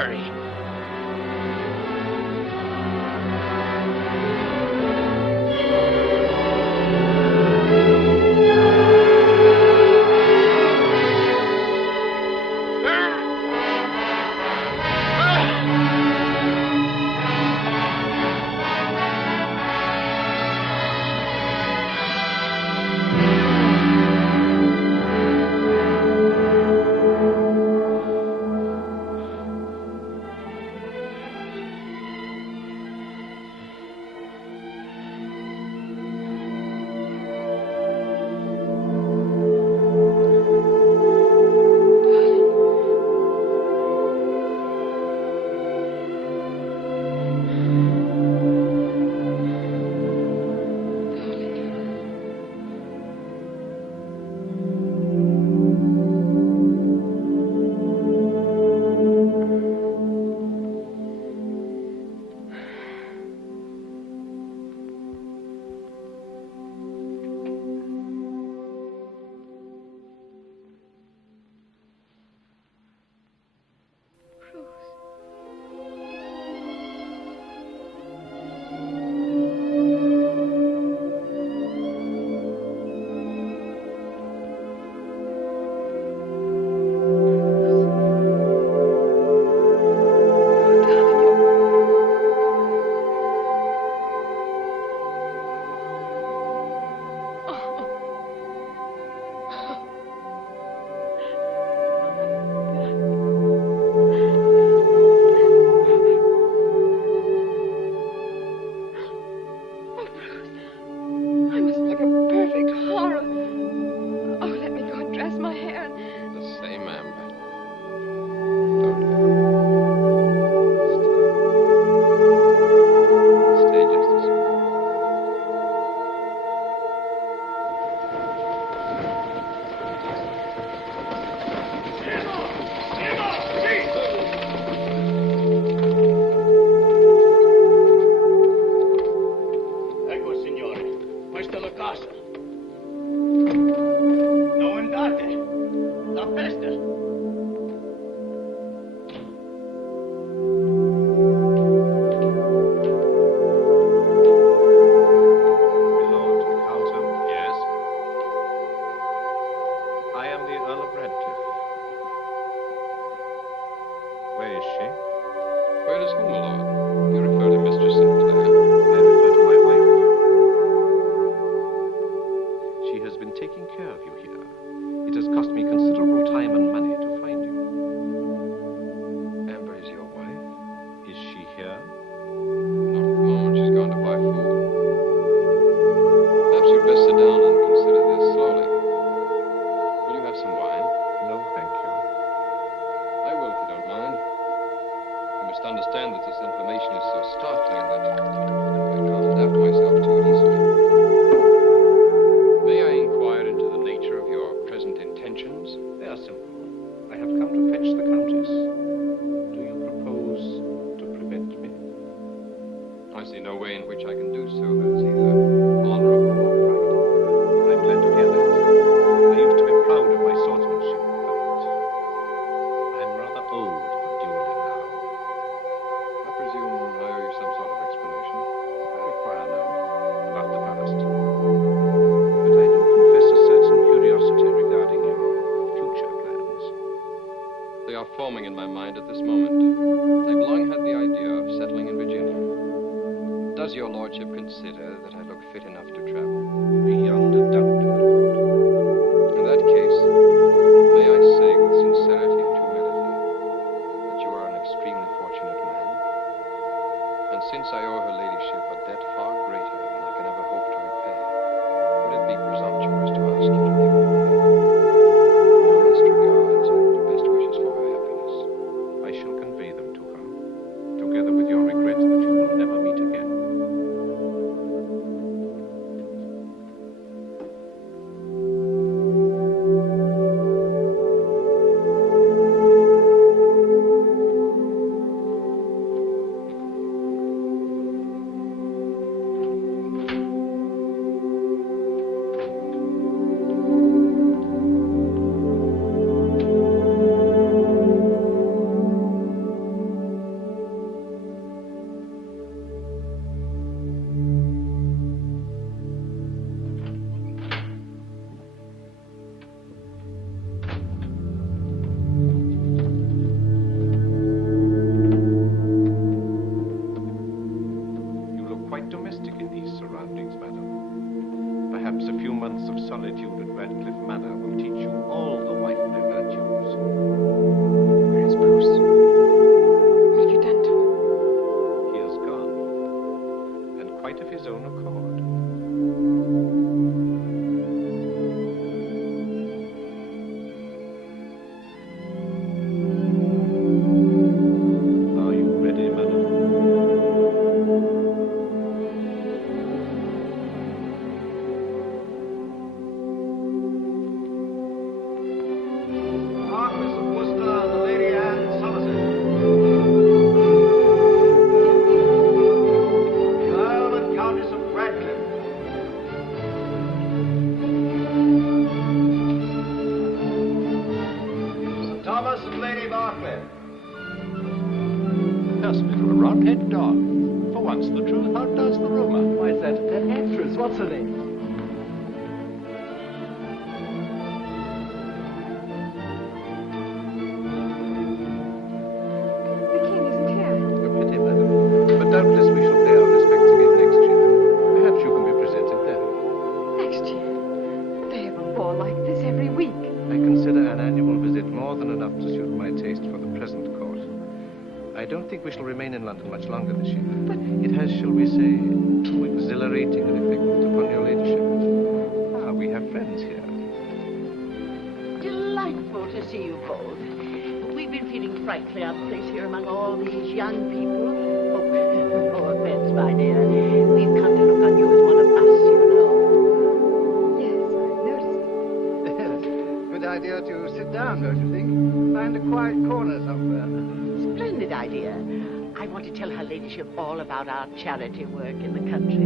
hurry. Parkland. Personally, for a round-head dog. For once, the truth outdoes the rumor. Why, is that actress? What's her name? The king isn't here. A pity, madam. But doubtless we shall pay our respects again next year. Perhaps you can be presented then. Next year. They have a ball like this every week. I consider an annual visit more than enough to suit my taste for the present court. I don't think we shall remain in London much longer this year. But it has, shall we say, too exhilarating an effect upon your ladyship. Ah, we have friends here. Delightful to see you both. We've been feeling frightfully out of place here among all these young people. Oh, no offense, my dear. We've come to look on you as one of us, you know. Yes, I noticed. Good idea to sit down, don't you think? Find a quiet corner somewhere. Splendid idea. I want to tell her ladyship all about our charity work in the country.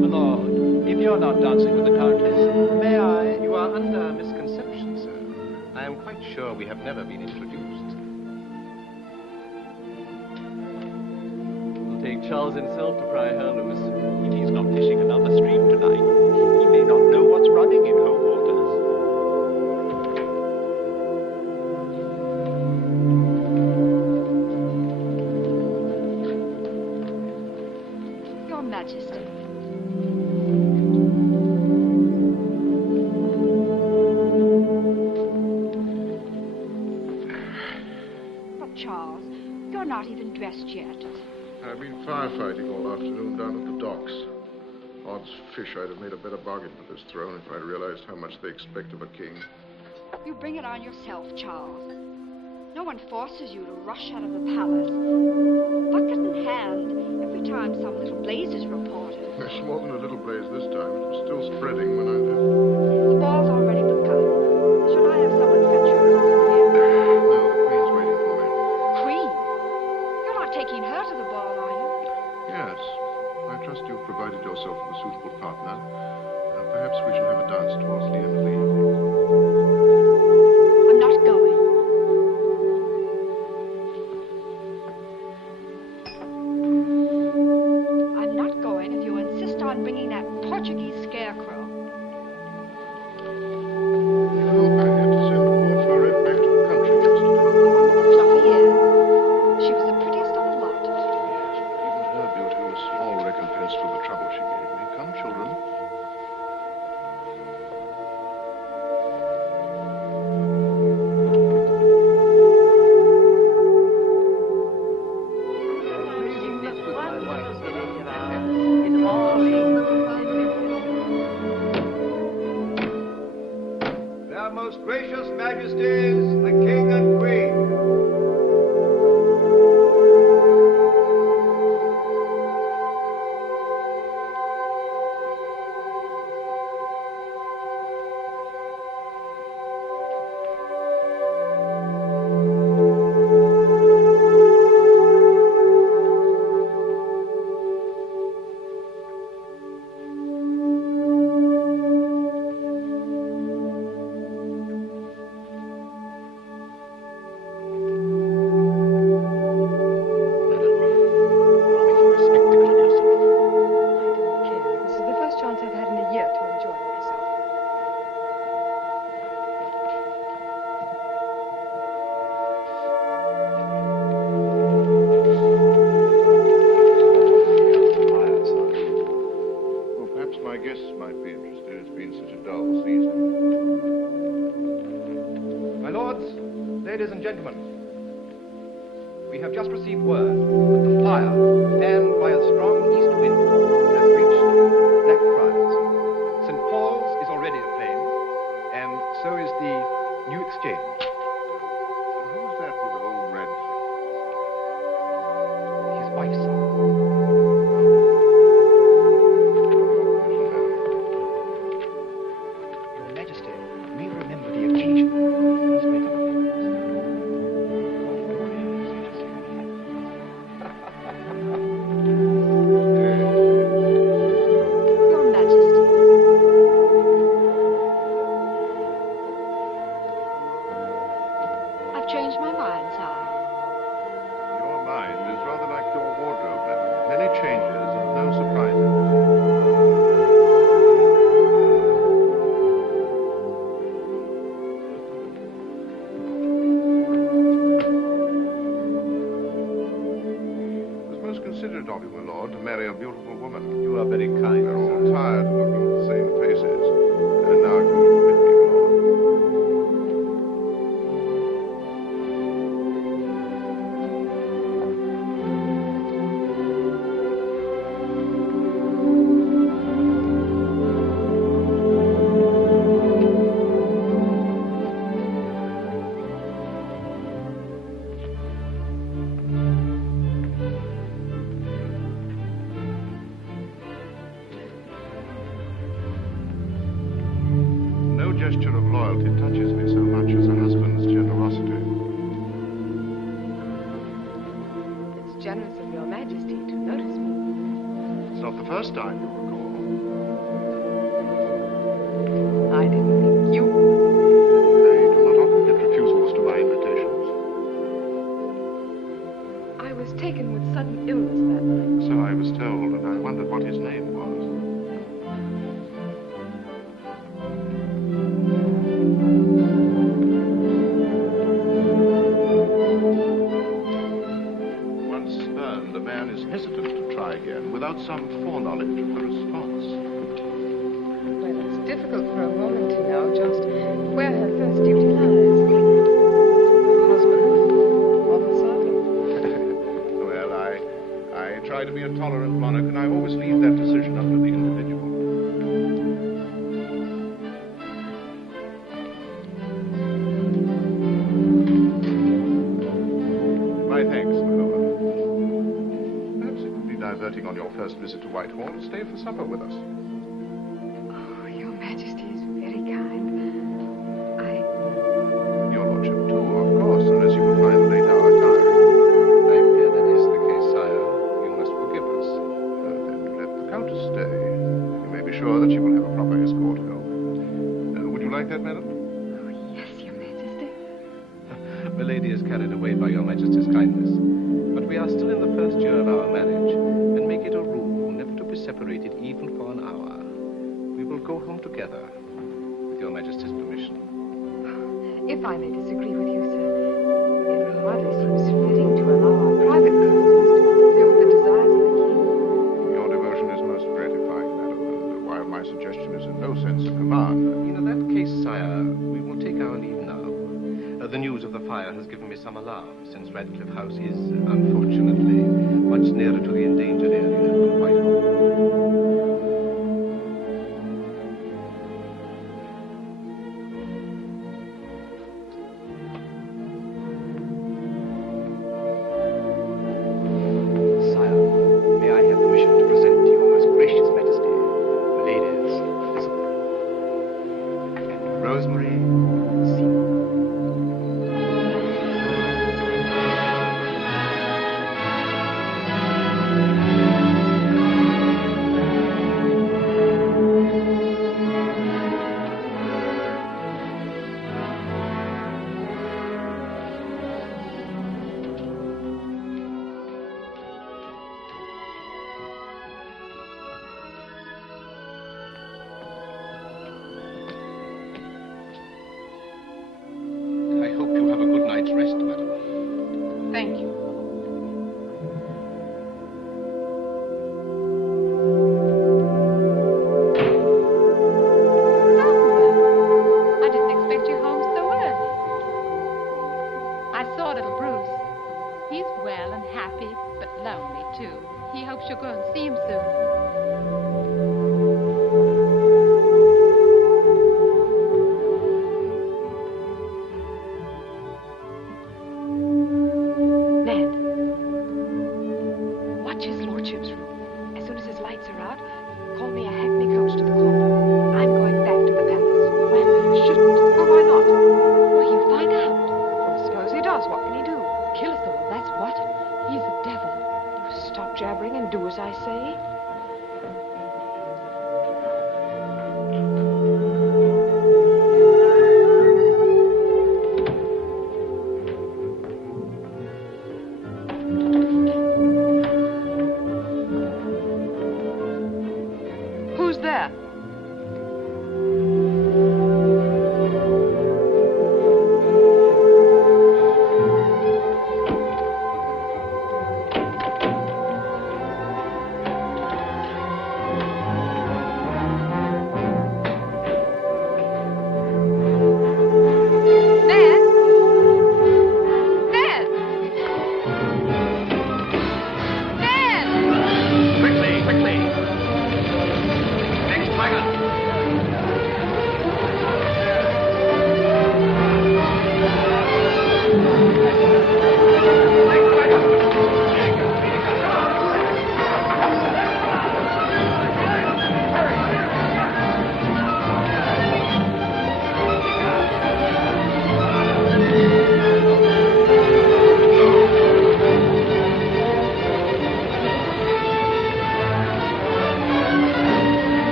My lord, if you're not dancing with the Countess, May I? You are under a misconception, sir. I am quite sure we have never been introduced. It'll take Charles himself to pry her loose. if he's not fishing another stream tonight, he may not know what's running in home waters. Your Majesty. But Charles, you're not even dressed yet. I've been firefighting all afternoon down at the docks. Odds fish, I'd have made a better bargain for this throne if I'd realized how much they expect of a king. You bring it on yourself, Charles. No one forces you to rush out of the palace. Bucket in hand, every time some little blaze is reported. There's more than a little blaze this time. It was still spreading when I left. The ball's already begun. Should I have someone fetch your coffin here? No, the Queen's waiting for me. Queen? You're not taking her to the ball, are you? Yes. I trust you've provided yourself with a suitable partner. Perhaps we shall have a dance towards the end of the evening. I'm not going. I'm not going if you insist on bringing that Portuguese scarecrow. You know, I had to send poor Florette back to the country yesterday. The one with the fluffy ears. She was the prettiest of the lot. Yes, but even her beauty was small recompense for the trouble she gave me. Come, children. Their most gracious majesties, the king and queen. This is the first chance I've had in a year to enjoy myself. Well, perhaps my guests might be interested. It's been such a dull season. My lords, ladies and gentlemen, we have just received word that the fire, fanned by a strong east wind, has reached Blackfriars. St. Paul's is already aflame, and so is the New Exchange. Who's that with the old red His wife, sir. Your Majesty, we remember the occasion. Your Majesty. fine, sire. Your mind is rather like your wardrobe, madam. Many changes and no surprises. It was most considerate of you, my lord, to marry a beautiful woman. You are very kind. We're all tired of looking at the same faces. And now if you will permit me, my lord. No gesture of loyalty touches me so much as a husband's generosity. It's generous of your majesty to notice me. It's not the first time you recall. I didn't think you would. I do not often get refusals to my invitations. I was taken with sudden illness that night. So I was told, and I wondered what his name was. Once burned, a man is hesitant to try again without some foreknowledge of the response. Well, it's difficult for a woman to know just where her first duty lies. Husband or the servant. Well, I try to be a tolerant monarch, and I always leave that decision up to the individual. My thanks, my lord. Perhaps it would be diverting on your first visit to Whitehall to stay for supper with us. Oh, your majesty is very kind. Your lordship, too, of course, unless you would find the late hour tiring. I fear that is the case, sire. You must forgive us. Then let the countess stay. You may be sure that she will have a proper escort home. Would you like that, madam? Yes, your majesty. Milady is carried away by your majesty's kindness. But we are still in the first year of our marriage, and make it a rule never to be separated even for an hour. We will go home together, with your majesty's permission. If I may disagree with you, sir, it hardly seems fitting to allow our private customers to interfere with the desires of the king. Your devotion is most gratifying, madam, and while my suggestion is in no sense a command. In that case, sire, we will take our leave now. The news of the fire has given me some alarm, since Radcliffe House is, unfortunately, much nearer to the endangered area than Whitehall. Sire, may I have permission to present to your most gracious majesty, the ladies Elizabeth and Rosemary Seymour.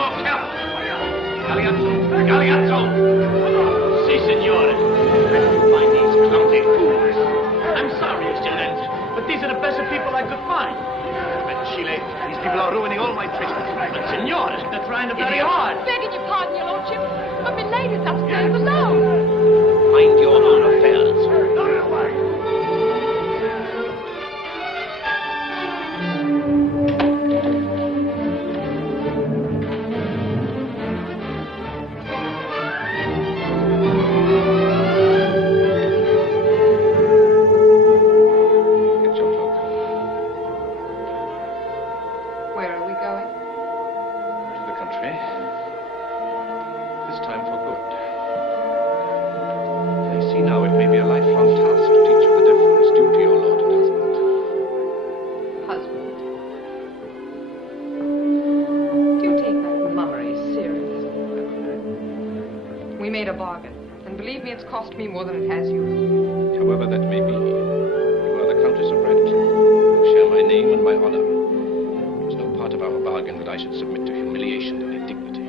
more careful. Galeazzo! Si, signore. Where did you find these clumsy fools? I'm sorry, Excellenza, but these are the best people I could find. But Chile, these people are ruining all my tricks. But, signore, they're trying very hard. Begging your pardon, your lordship, but my lady's upstairs alone. Mind your own affairs. Where are we going? To the country. This time for good. I see now it may be a lifelong task to teach you the difference due to your lord and husband. Husband. Do you take that mummery seriously? We made a bargain, and believe me, it's cost me more than it has you. However that may be, you are the Countess of Brent. You share my name and my honor. It was no part of our bargain that I should submit to humiliation and indignity.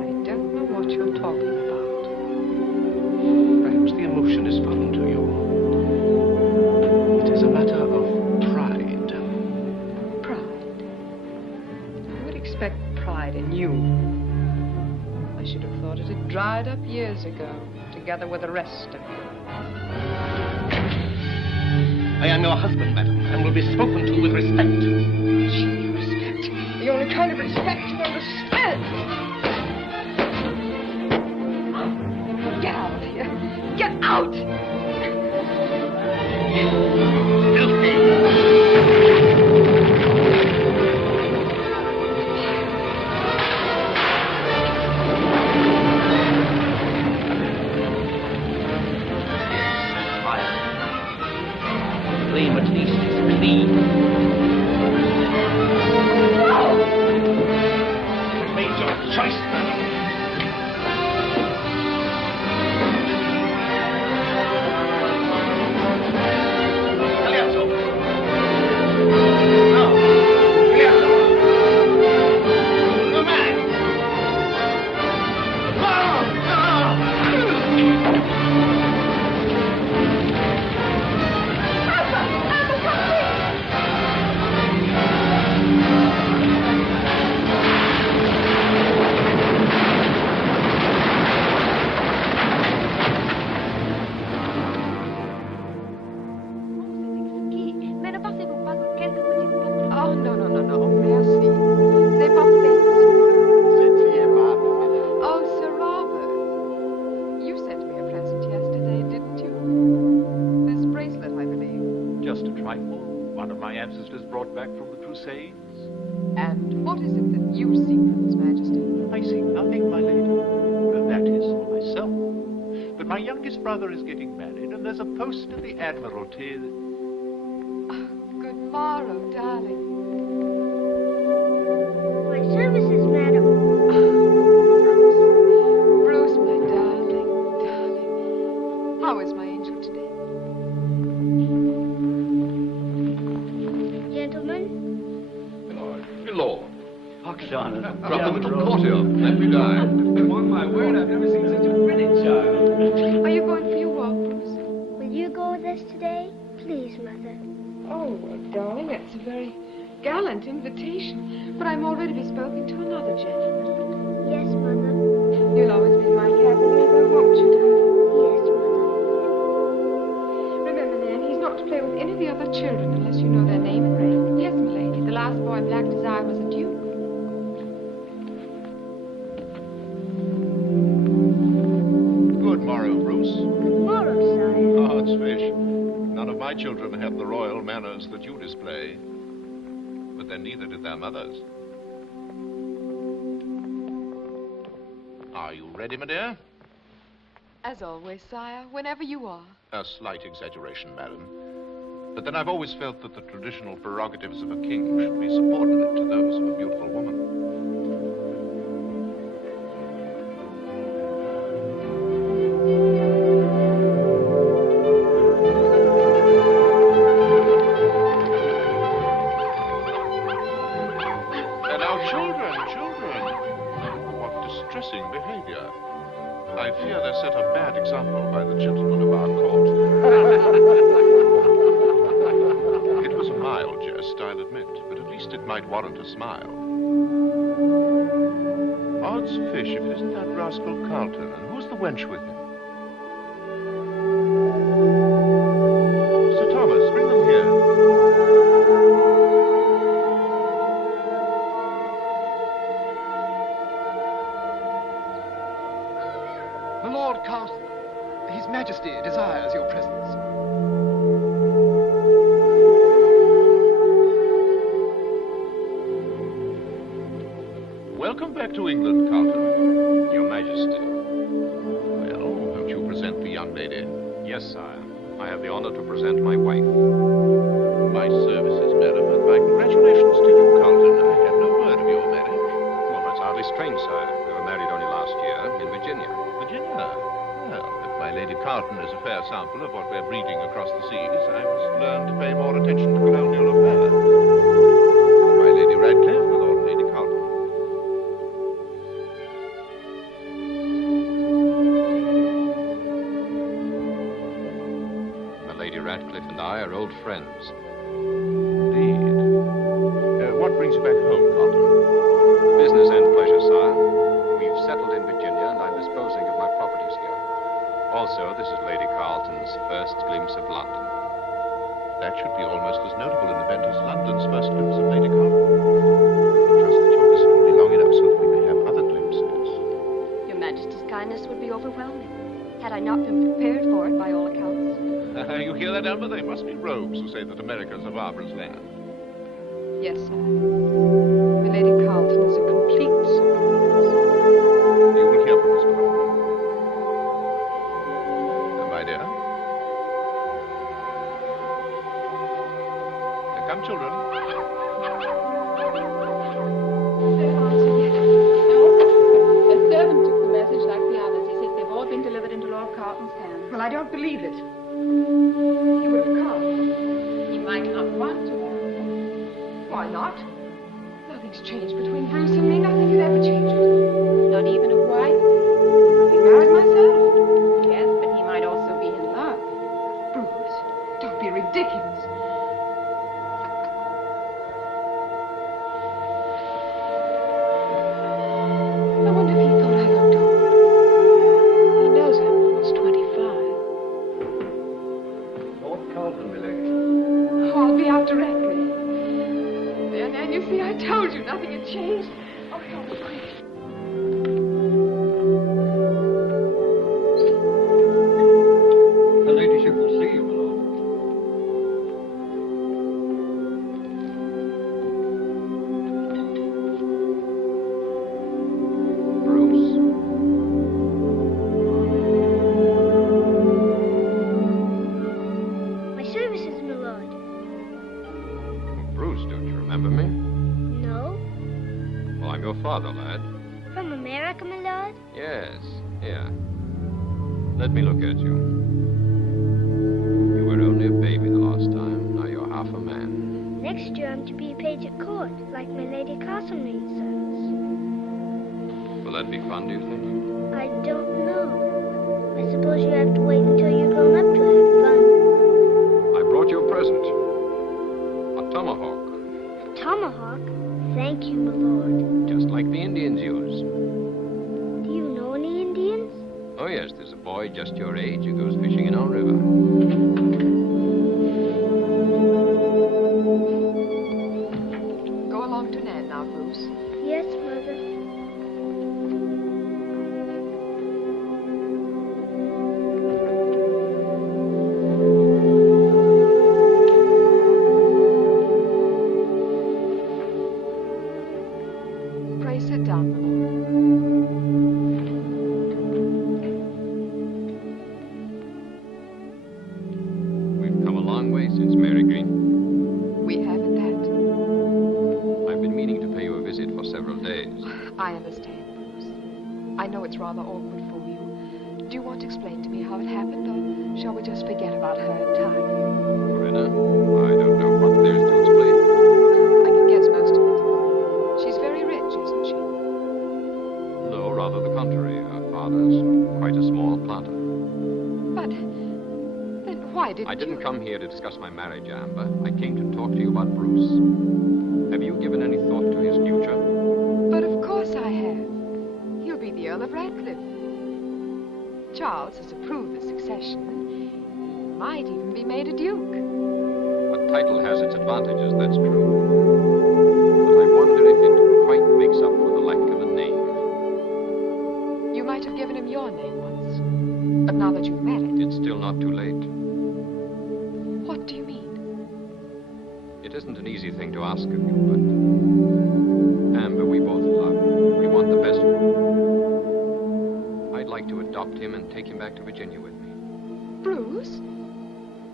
I don't know what you're talking about. Perhaps the emotion is foreign to you. It is a matter of pride. Pride. I would expect pride in you. I should have thought it had dried up years ago, together with the rest of you. I am your husband, madam, and will be spoken to with respect. Gee, respect. The only kind of respect you understand. Get out of here. Get out! Flame at least is clean. You've made your choice, madam. Galeazzo. No. Galeazzo. No, man. Oh, no, no, no, no. Merci. C'est pas fait. Oh, Sir Robert. You sent me a present yesterday, didn't you? This bracelet, I believe. Just a trifle. One of my ancestors brought back from the Crusades. And what is it that you seek from His Majesty? I seek nothing, my lady. That is for myself. But my youngest brother is getting married, and there's a post in the Admiralty. Good morrow, darling. My services, madam. Bruce, my darling, darling. How is my angel today? Gentlemen, Lord. Oxana. Drop the little courtier. Let me die. On my word, I've never seen such a pretty child. Are you going for your walk, Bruce? will you go with us today? Please, Mother. Oh, well, darling, that's a very gallant invitation. But I'm already bespoken to another gentleman. Yes, Mother. You'll always be my cavalier, won't you, darling? Yes, Mother. Remember, Nan, he's not to play with any of the other children unless you know their name and rank. Yes, milady. The last boy Black Desire was a duke. Good morrow, Bruce. Good morrow, sire. Odds fish. None of my children have the royal manners that you display. But then neither did their mothers. Are you ready, my dear? As always, sire, whenever you are. A slight exaggeration, madam. But then I've always felt that the traditional prerogatives of a king should be subordinate to those of a beautiful woman. And now, children, distressing behavior. I fear they set a bad example by the gentlemen of our court. It was a mild jest, I'll admit, but at least it might warrant a smile. Odds fish if it isn't that rascal Carlton, and who's the wench with him? Sir Thomas, bring them here. My Lord Carlton, His Majesty desires your presence. Welcome back to England, Carlton. Your Majesty. Well, won't you present the young lady? Yes, sire. I have the honor to present my wife. My services, madam, and my congratulations to you, Carlton. I had no word of your marriage. Well, that's hardly strange, sire. We were married only last year in Virginia. Virginia? Well, if my Lady Carlton is a fair sample of what we're breeding across the seas, I must learn to pay more attention to colonial affairs. And my Lady Radcliffe, my Lord and Lady Carlton. Lady Radcliffe and I are old friends. Indeed. What brings you back home, Carlton? Business and pleasure, sire. We've settled in Virginia, and I'm disposing of my properties here. Also, this is Lady Carlton's first glimpse of London. That should be almost as notable an event as London's first glimpse of Lady Carlton. I trust that your visit will be long enough so that we may have other glimpses. Your Majesty's kindness would be overwhelming, had I not been prepared for it by all accounts. You hear that, Amber? They must be rogues who say that America's a barbarous land. Yes, sir. My Lady Carlton is a complete surprise. You will hear from us, Carlton. My dear. Come, children. A servant took the message like the others. He says they've all been delivered into Lord Carlton's hands. Well, I don't believe it. He would have come. He might not want to. Why not? Nothing's changed between Bruce and me. Nothing could ever change it. Not even a wife? I'll be married myself. Yes, but he might also be in love. Bruce, don't be ridiculous. I wonder if he thought I looked old. He knows I'm almost 25. Lord Carlton, my lady. Oh, I'll be out directly. And you see, I told you nothing had changed. Oh, don't be quick. Her ladyship will see you, my lord. Bruce. My services, my lord. Bruce, don't you remember me? No? Well, I'm your father, lad. From America, my lord? Yes, here. Let me look at you. You were only a baby the last time. Now you're half a man. Next year I'm to be a page at court, like my Lady Carlton service. Will that be fun, do you think? I don't know. I suppose you have to wait until you're grown up to have fun. I brought you a present. A tomahawk. A tomahawk? Thank you, my lord. Just like the Indians use. Do you know any Indians? Oh, yes, there's a boy just your age who goes fishing in our river. Go along to Ned now, Bruce. Yes, mother. Pray sit down, my lord. We've come a long way since Mary Green. We have at that. I've been meaning to pay you a visit for several days. I understand, Bruce. I know it's rather awkward for you. Do you want to explain to me how it happened, or shall we just forget about her in time? Corinna, I don't know what there's to explain. I can guess most of it. She's very rich, isn't she? No, rather the Why didn't I didn't you? come here to discuss my marriage, Amber. I came to talk to you about Bruce. Have you given any thought to his future? But of course I have. He'll be the Earl of Radcliffe. Charles has approved the succession. He might even be made a duke. A title has its advantages, that's true. But I wonder if it quite makes up for the lack of a name. You might have given him your name once. But now that you've met it, It's still not too late. what do you mean? It isn't an easy thing to ask of you, but... Amber, we both love you. We want the best for you. I'd like to adopt him and take him back to Virginia with me. Bruce?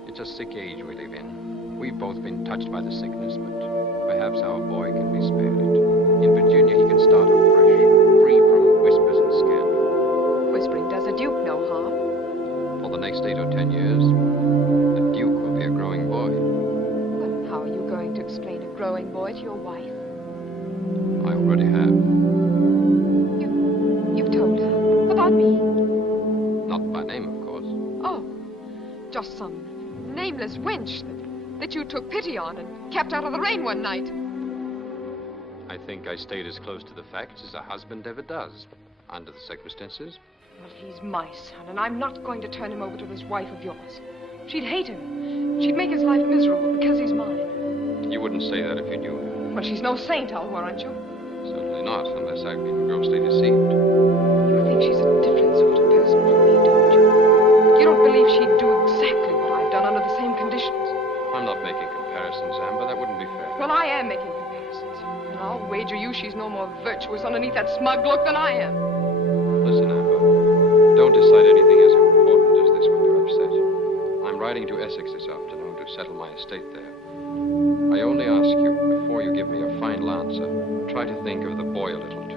It's a sick age we live in. We've both been touched by the sickness, but perhaps our boy can be spared it. In Virginia, he can start afresh, free from whispers and scandal. Whispering does a duke no harm. For the next 8 or 10 years, the Duke will be a growing boy. Well, how are you going to explain a growing boy to your wife? I already have. You've told her about me? Not by name, of course. Oh, just some nameless wench that you took pity on and kept out of the rain one night. I think I stayed as close to the facts as a husband ever does, under the circumstances. Well, he's my son, and I'm not going to turn him over to this wife of yours. She'd hate him. She'd make his life miserable because he's mine. You wouldn't say that if you knew her. Well, she's no saint, I'll warrant you. Certainly not, unless I've been grossly deceived. You think she's a different sort of person from me, don't you? You don't believe she'd do exactly what I've done under the same conditions. I'm not making comparisons, Amber. That wouldn't be fair. Well, I am making comparisons. And I'll wager you she's no more virtuous underneath that smug look than I am. Listen, Amber. Don't decide anything as important as this when you're upset. I'm riding to Essex this afternoon to settle my estate there. I only ask you, before you give me a final answer, try to think of the boy a little, too.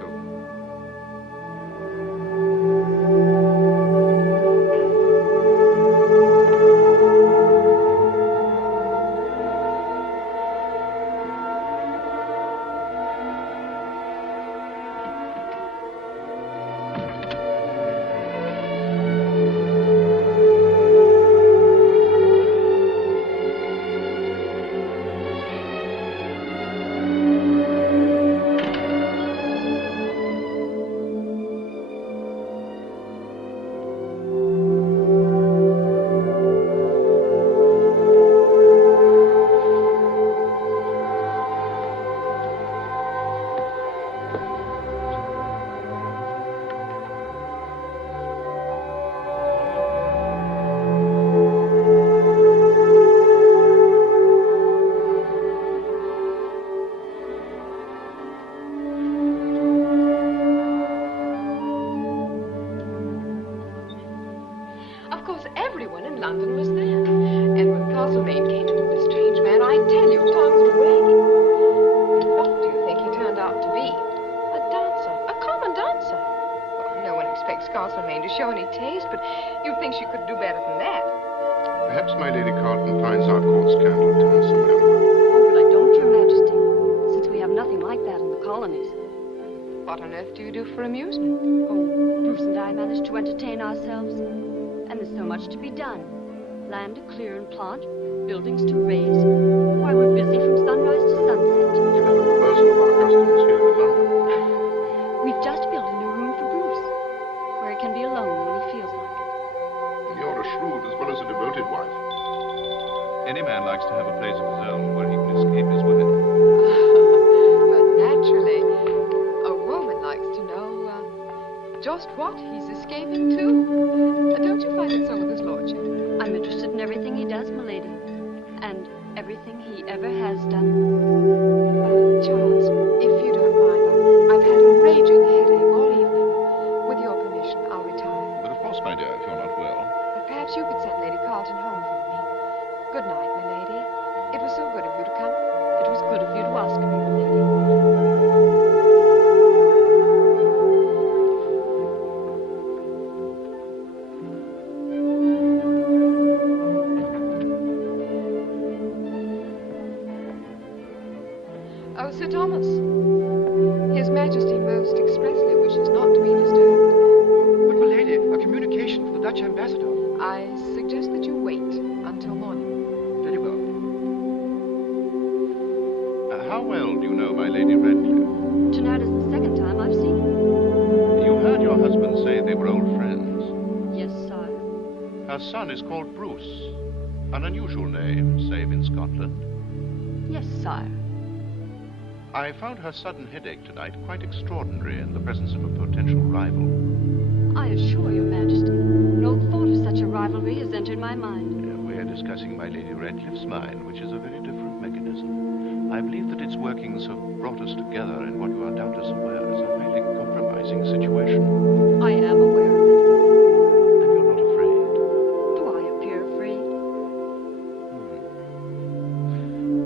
Perhaps my Lady Carlton finds our court scandal tiresome, Amber. Oh, but I don't, Your Majesty, since we have nothing like that in the colonies. What on earth do you do for amusement? Oh, Bruce and I managed to entertain ourselves. And there's so much to be done. Land to clear and plant, buildings to raise. Why, we're busy from sunrise to sunset. You have a reversal of our customs here in London. We've just built a new room for Bruce, where he can be alone when he feels like it. You're a shrewd as well as a devoted wife. Any man likes to have a place of his own where he can escape his women. But naturally, a woman likes to know just what he's escaping to. Don't you find it so with his lordship? I'm interested in everything he does, milady, and everything he ever has done. Charles, if you don't mind, I've had a raging headache all evening. With your permission, I'll retire. But of course, my dear, if you're not well. But perhaps you could send Lady Carlton home for me. Good night, my lady. It was so good of you to come. It was good of you to ask me, milady. Oh, Sir Thomas. His Majesty most expressly wishes not to be disturbed. But, my lady, a communication for the Dutch ambassador. I suggest that you wait until son is called Bruce. An unusual name, save in Scotland. Yes, sire. I found her sudden headache tonight quite extraordinary in the presence of a potential rival. I assure your majesty, no thought of such a rivalry has entered my mind. We are discussing my Lady Radcliffe's mind, which is a very different mechanism. I believe that its workings have brought us together in what you are doubtless aware is a highly compromising situation. I am aware of it. And you're not afraid? Do I appear afraid?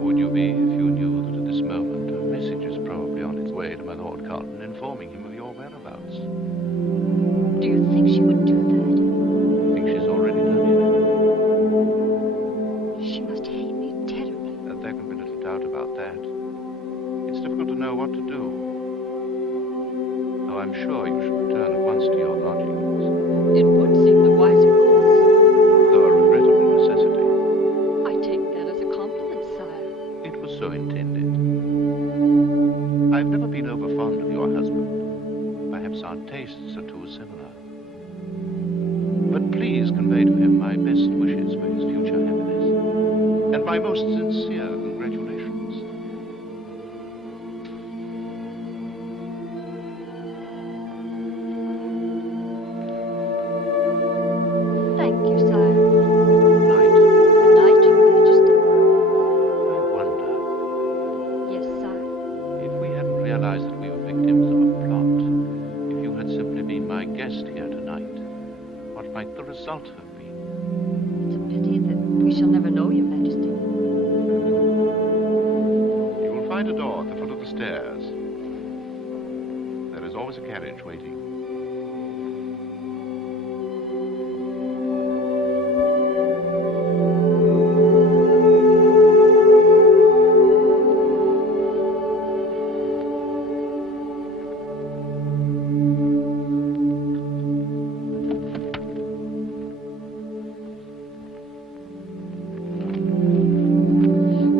Would you be if you knew that at this moment a message is probably on its way to my Lord Carlton informing him of your whereabouts? Do you think she would do that? I think she's already done it. She must hate me terribly. There can be little doubt about that. It's difficult to know what to do. Though I'm sure you should return at once to your lodgings. It would seem the wiser course. Though a regrettable necessity. I take that as a compliment, sire. It was so intended. I've never been over fond of your husband. Perhaps our tastes are too similar. But please convey to him my best wishes for his future happiness. And my most sincere congratulations. Thank you, sire. Good night. Good night, your majesty. I wonder Yes, sire. if we hadn't realized that we were victims of a plot, if you had simply been my guest here tonight, what might the result have been? It's a pity that we shall never know, your majesty. You will find a door at the foot of the stairs. There is always a carriage waiting.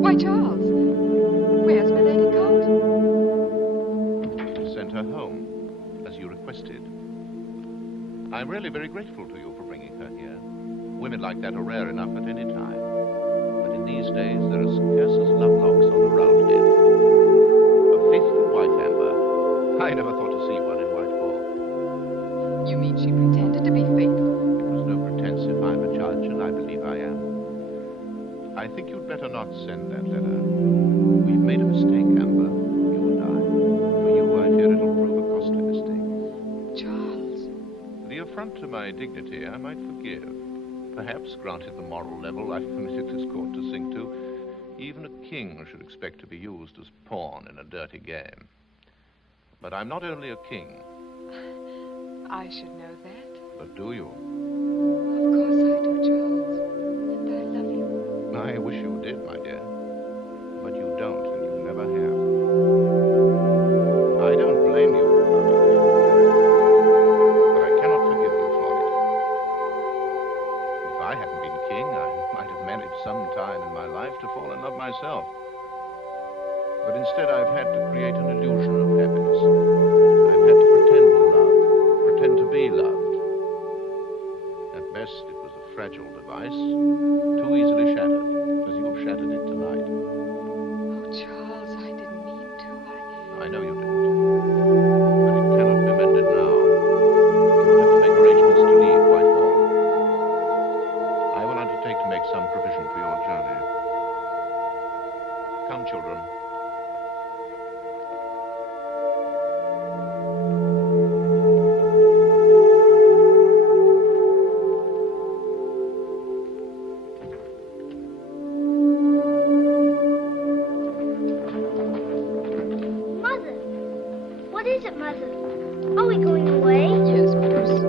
Why, Charles, where's my Lady Carlton? Sent her home, as you requested. I'm really very grateful to you for bringing her here. Women like that are rare enough at any time. But in these days, there are scarce as lovelocks on a round head. A faithful wife, Amber. I never thought to see one in Whitehall. You mean she pretended to be faithful? It was no pretense if I'm a judge, and I believe I am. I think you'd better not send that letter. We've made a mistake, Amber, you and I. For you, I fear it'll prove a costly mistake. Charles. The affront to my dignity I might forgive. Perhaps, granted the moral level I've permitted this court to sink to, even a king should expect to be used as pawn in a dirty game. But I'm not only a king. I should know that. But do you? Of course I do, Charles. And I love you. I wish you did, my dear. But you don't, and you never have. I don't blame you for loving him. But I cannot forgive you for it. If I hadn't been king, I might have managed some time in my life to fall in love myself. But instead, I've had to create an illusion of happiness. I've had to pretend to love, pretend to be loved. At best, it was a fragile device, too easily shattered, as you've shattered it tonight. Oh, Charles, I didn't mean to. I know you didn't. But it cannot be mended now. You'll have to make arrangements to leave Whitehall. I will undertake to make some provision for your journey. Come, children. Mother! What is it, Mother? Are we going away? Yes, Bruce.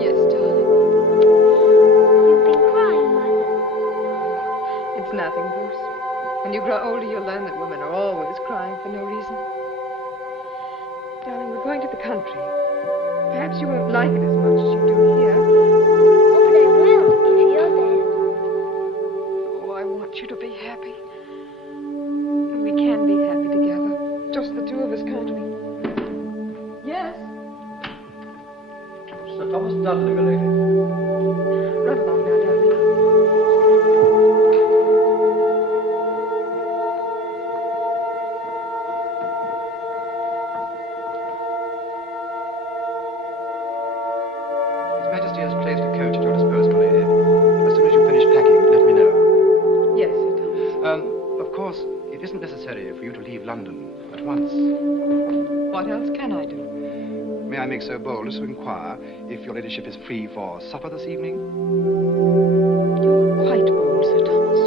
Yes, darling. You've been crying, Mother. It's nothing, Bruce. When you grow older, you'll learn that women are always crying for no reason. Darling, we're going to the country. Perhaps you won't like it as much as you do here. Oh, but I will, if you're there. Oh, I want you to be happy. And we can be happy together. Just the two of us, can't we? Yes? Sir Thomas Dudley, my lady. Run along now, darling. His Majesty has placed a coach at your disposal, my lady. As soon as you finish packing, let me know. Yes, Sir Thomas. Of course, it isn't necessary for you to leave London at once. What else can I do? May I make so bold as to inquire if your ladyship is free for supper this evening? You're quite bold, Sir Thomas.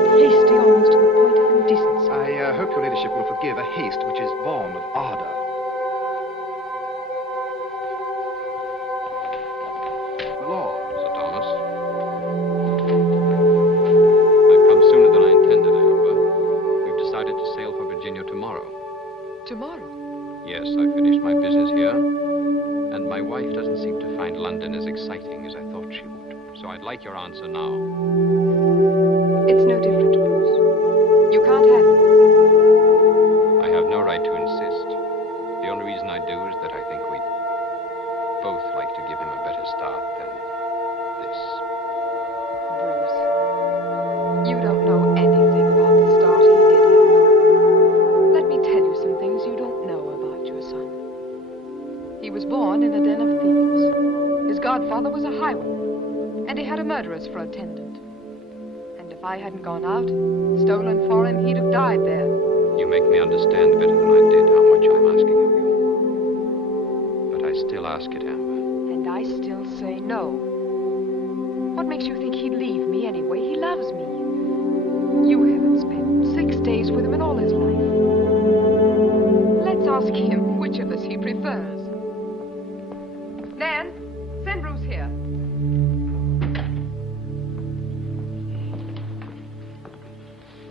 And hasty almost to the point of indecency. I hope your ladyship will forgive a haste which is born of ardour. My lord. Sir Thomas. I've come sooner than I intended, Amber. We've decided to sail for Virginia tomorrow. Tomorrow? Yes, I finished my business here, and my wife doesn't seem to find London as exciting as I thought she would. So I'd like your answer now. It's no different, Bruce. You can't have it. I have no right to insist. The only reason I do is that I think we'd both like to give him a better start than this. Bruce, you don't know anything about the start he did have. Let me tell you some things you don't know about your son. He was born in a den of thieves. His godfather was a highwayman, and he had a murderess for attendant. And if I hadn't gone out, stolen for him, he'd have died there. You make me understand better than I did how much I'm asking of you. But I still ask it, Amber. And I still say no. What makes you think he'd leave me anyway? He loves me. You haven't spent 6 days with him in all his life. Let's ask him which of us he prefers. Nan, send Bruce here.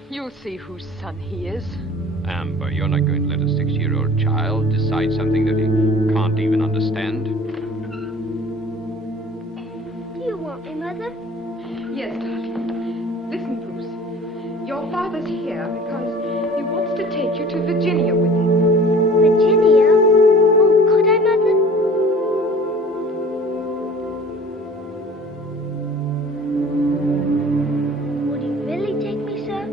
You'll see whose son he is. Amber, you're not going to let a 6-year-old child decide something that he can't even understand. Do you want me, Mother? Yes, darling. Listen, Bruce. Your father's here because he wants to take you to Virginia with him. Virginia? Oh, could I, Mother? Would he really take me, sir?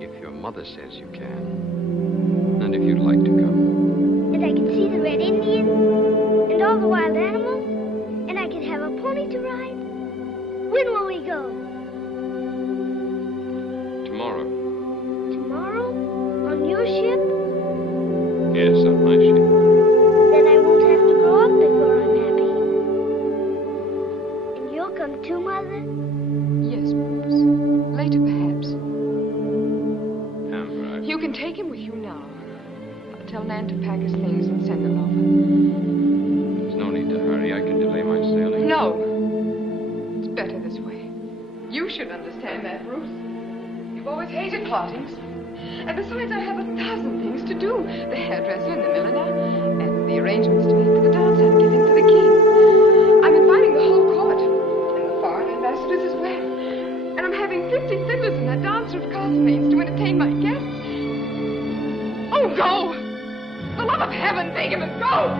If your mother says you can. And if you'd like to come. And I can see the Red Indian and all the wild animals, and I can have a pony to ride. When will we go? Tomorrow. Tomorrow? On your ship? Yes, on my ship. Then I won't have to grow up before I'm happy. And you'll come too, Mother? Yes, Bruce. Later, perhaps. Amber, You can take him with you now. I'll tell Nan to pack his things and send them over. there's no need to hurry. I can delay my sailing. No. It's better this way. You should understand that, Bruce. You've always hated plottings. And besides, I have 1,000 things to do. The hairdresser and the milliner, and the arrangements to make for the dance I'm giving for the king. I'm inviting the whole court, and the foreign ambassadors as well. And I'm having 50 fiddlers and a dancer of castlemains to entertain my guests. Oh, go! For the love of heaven, Begum, go!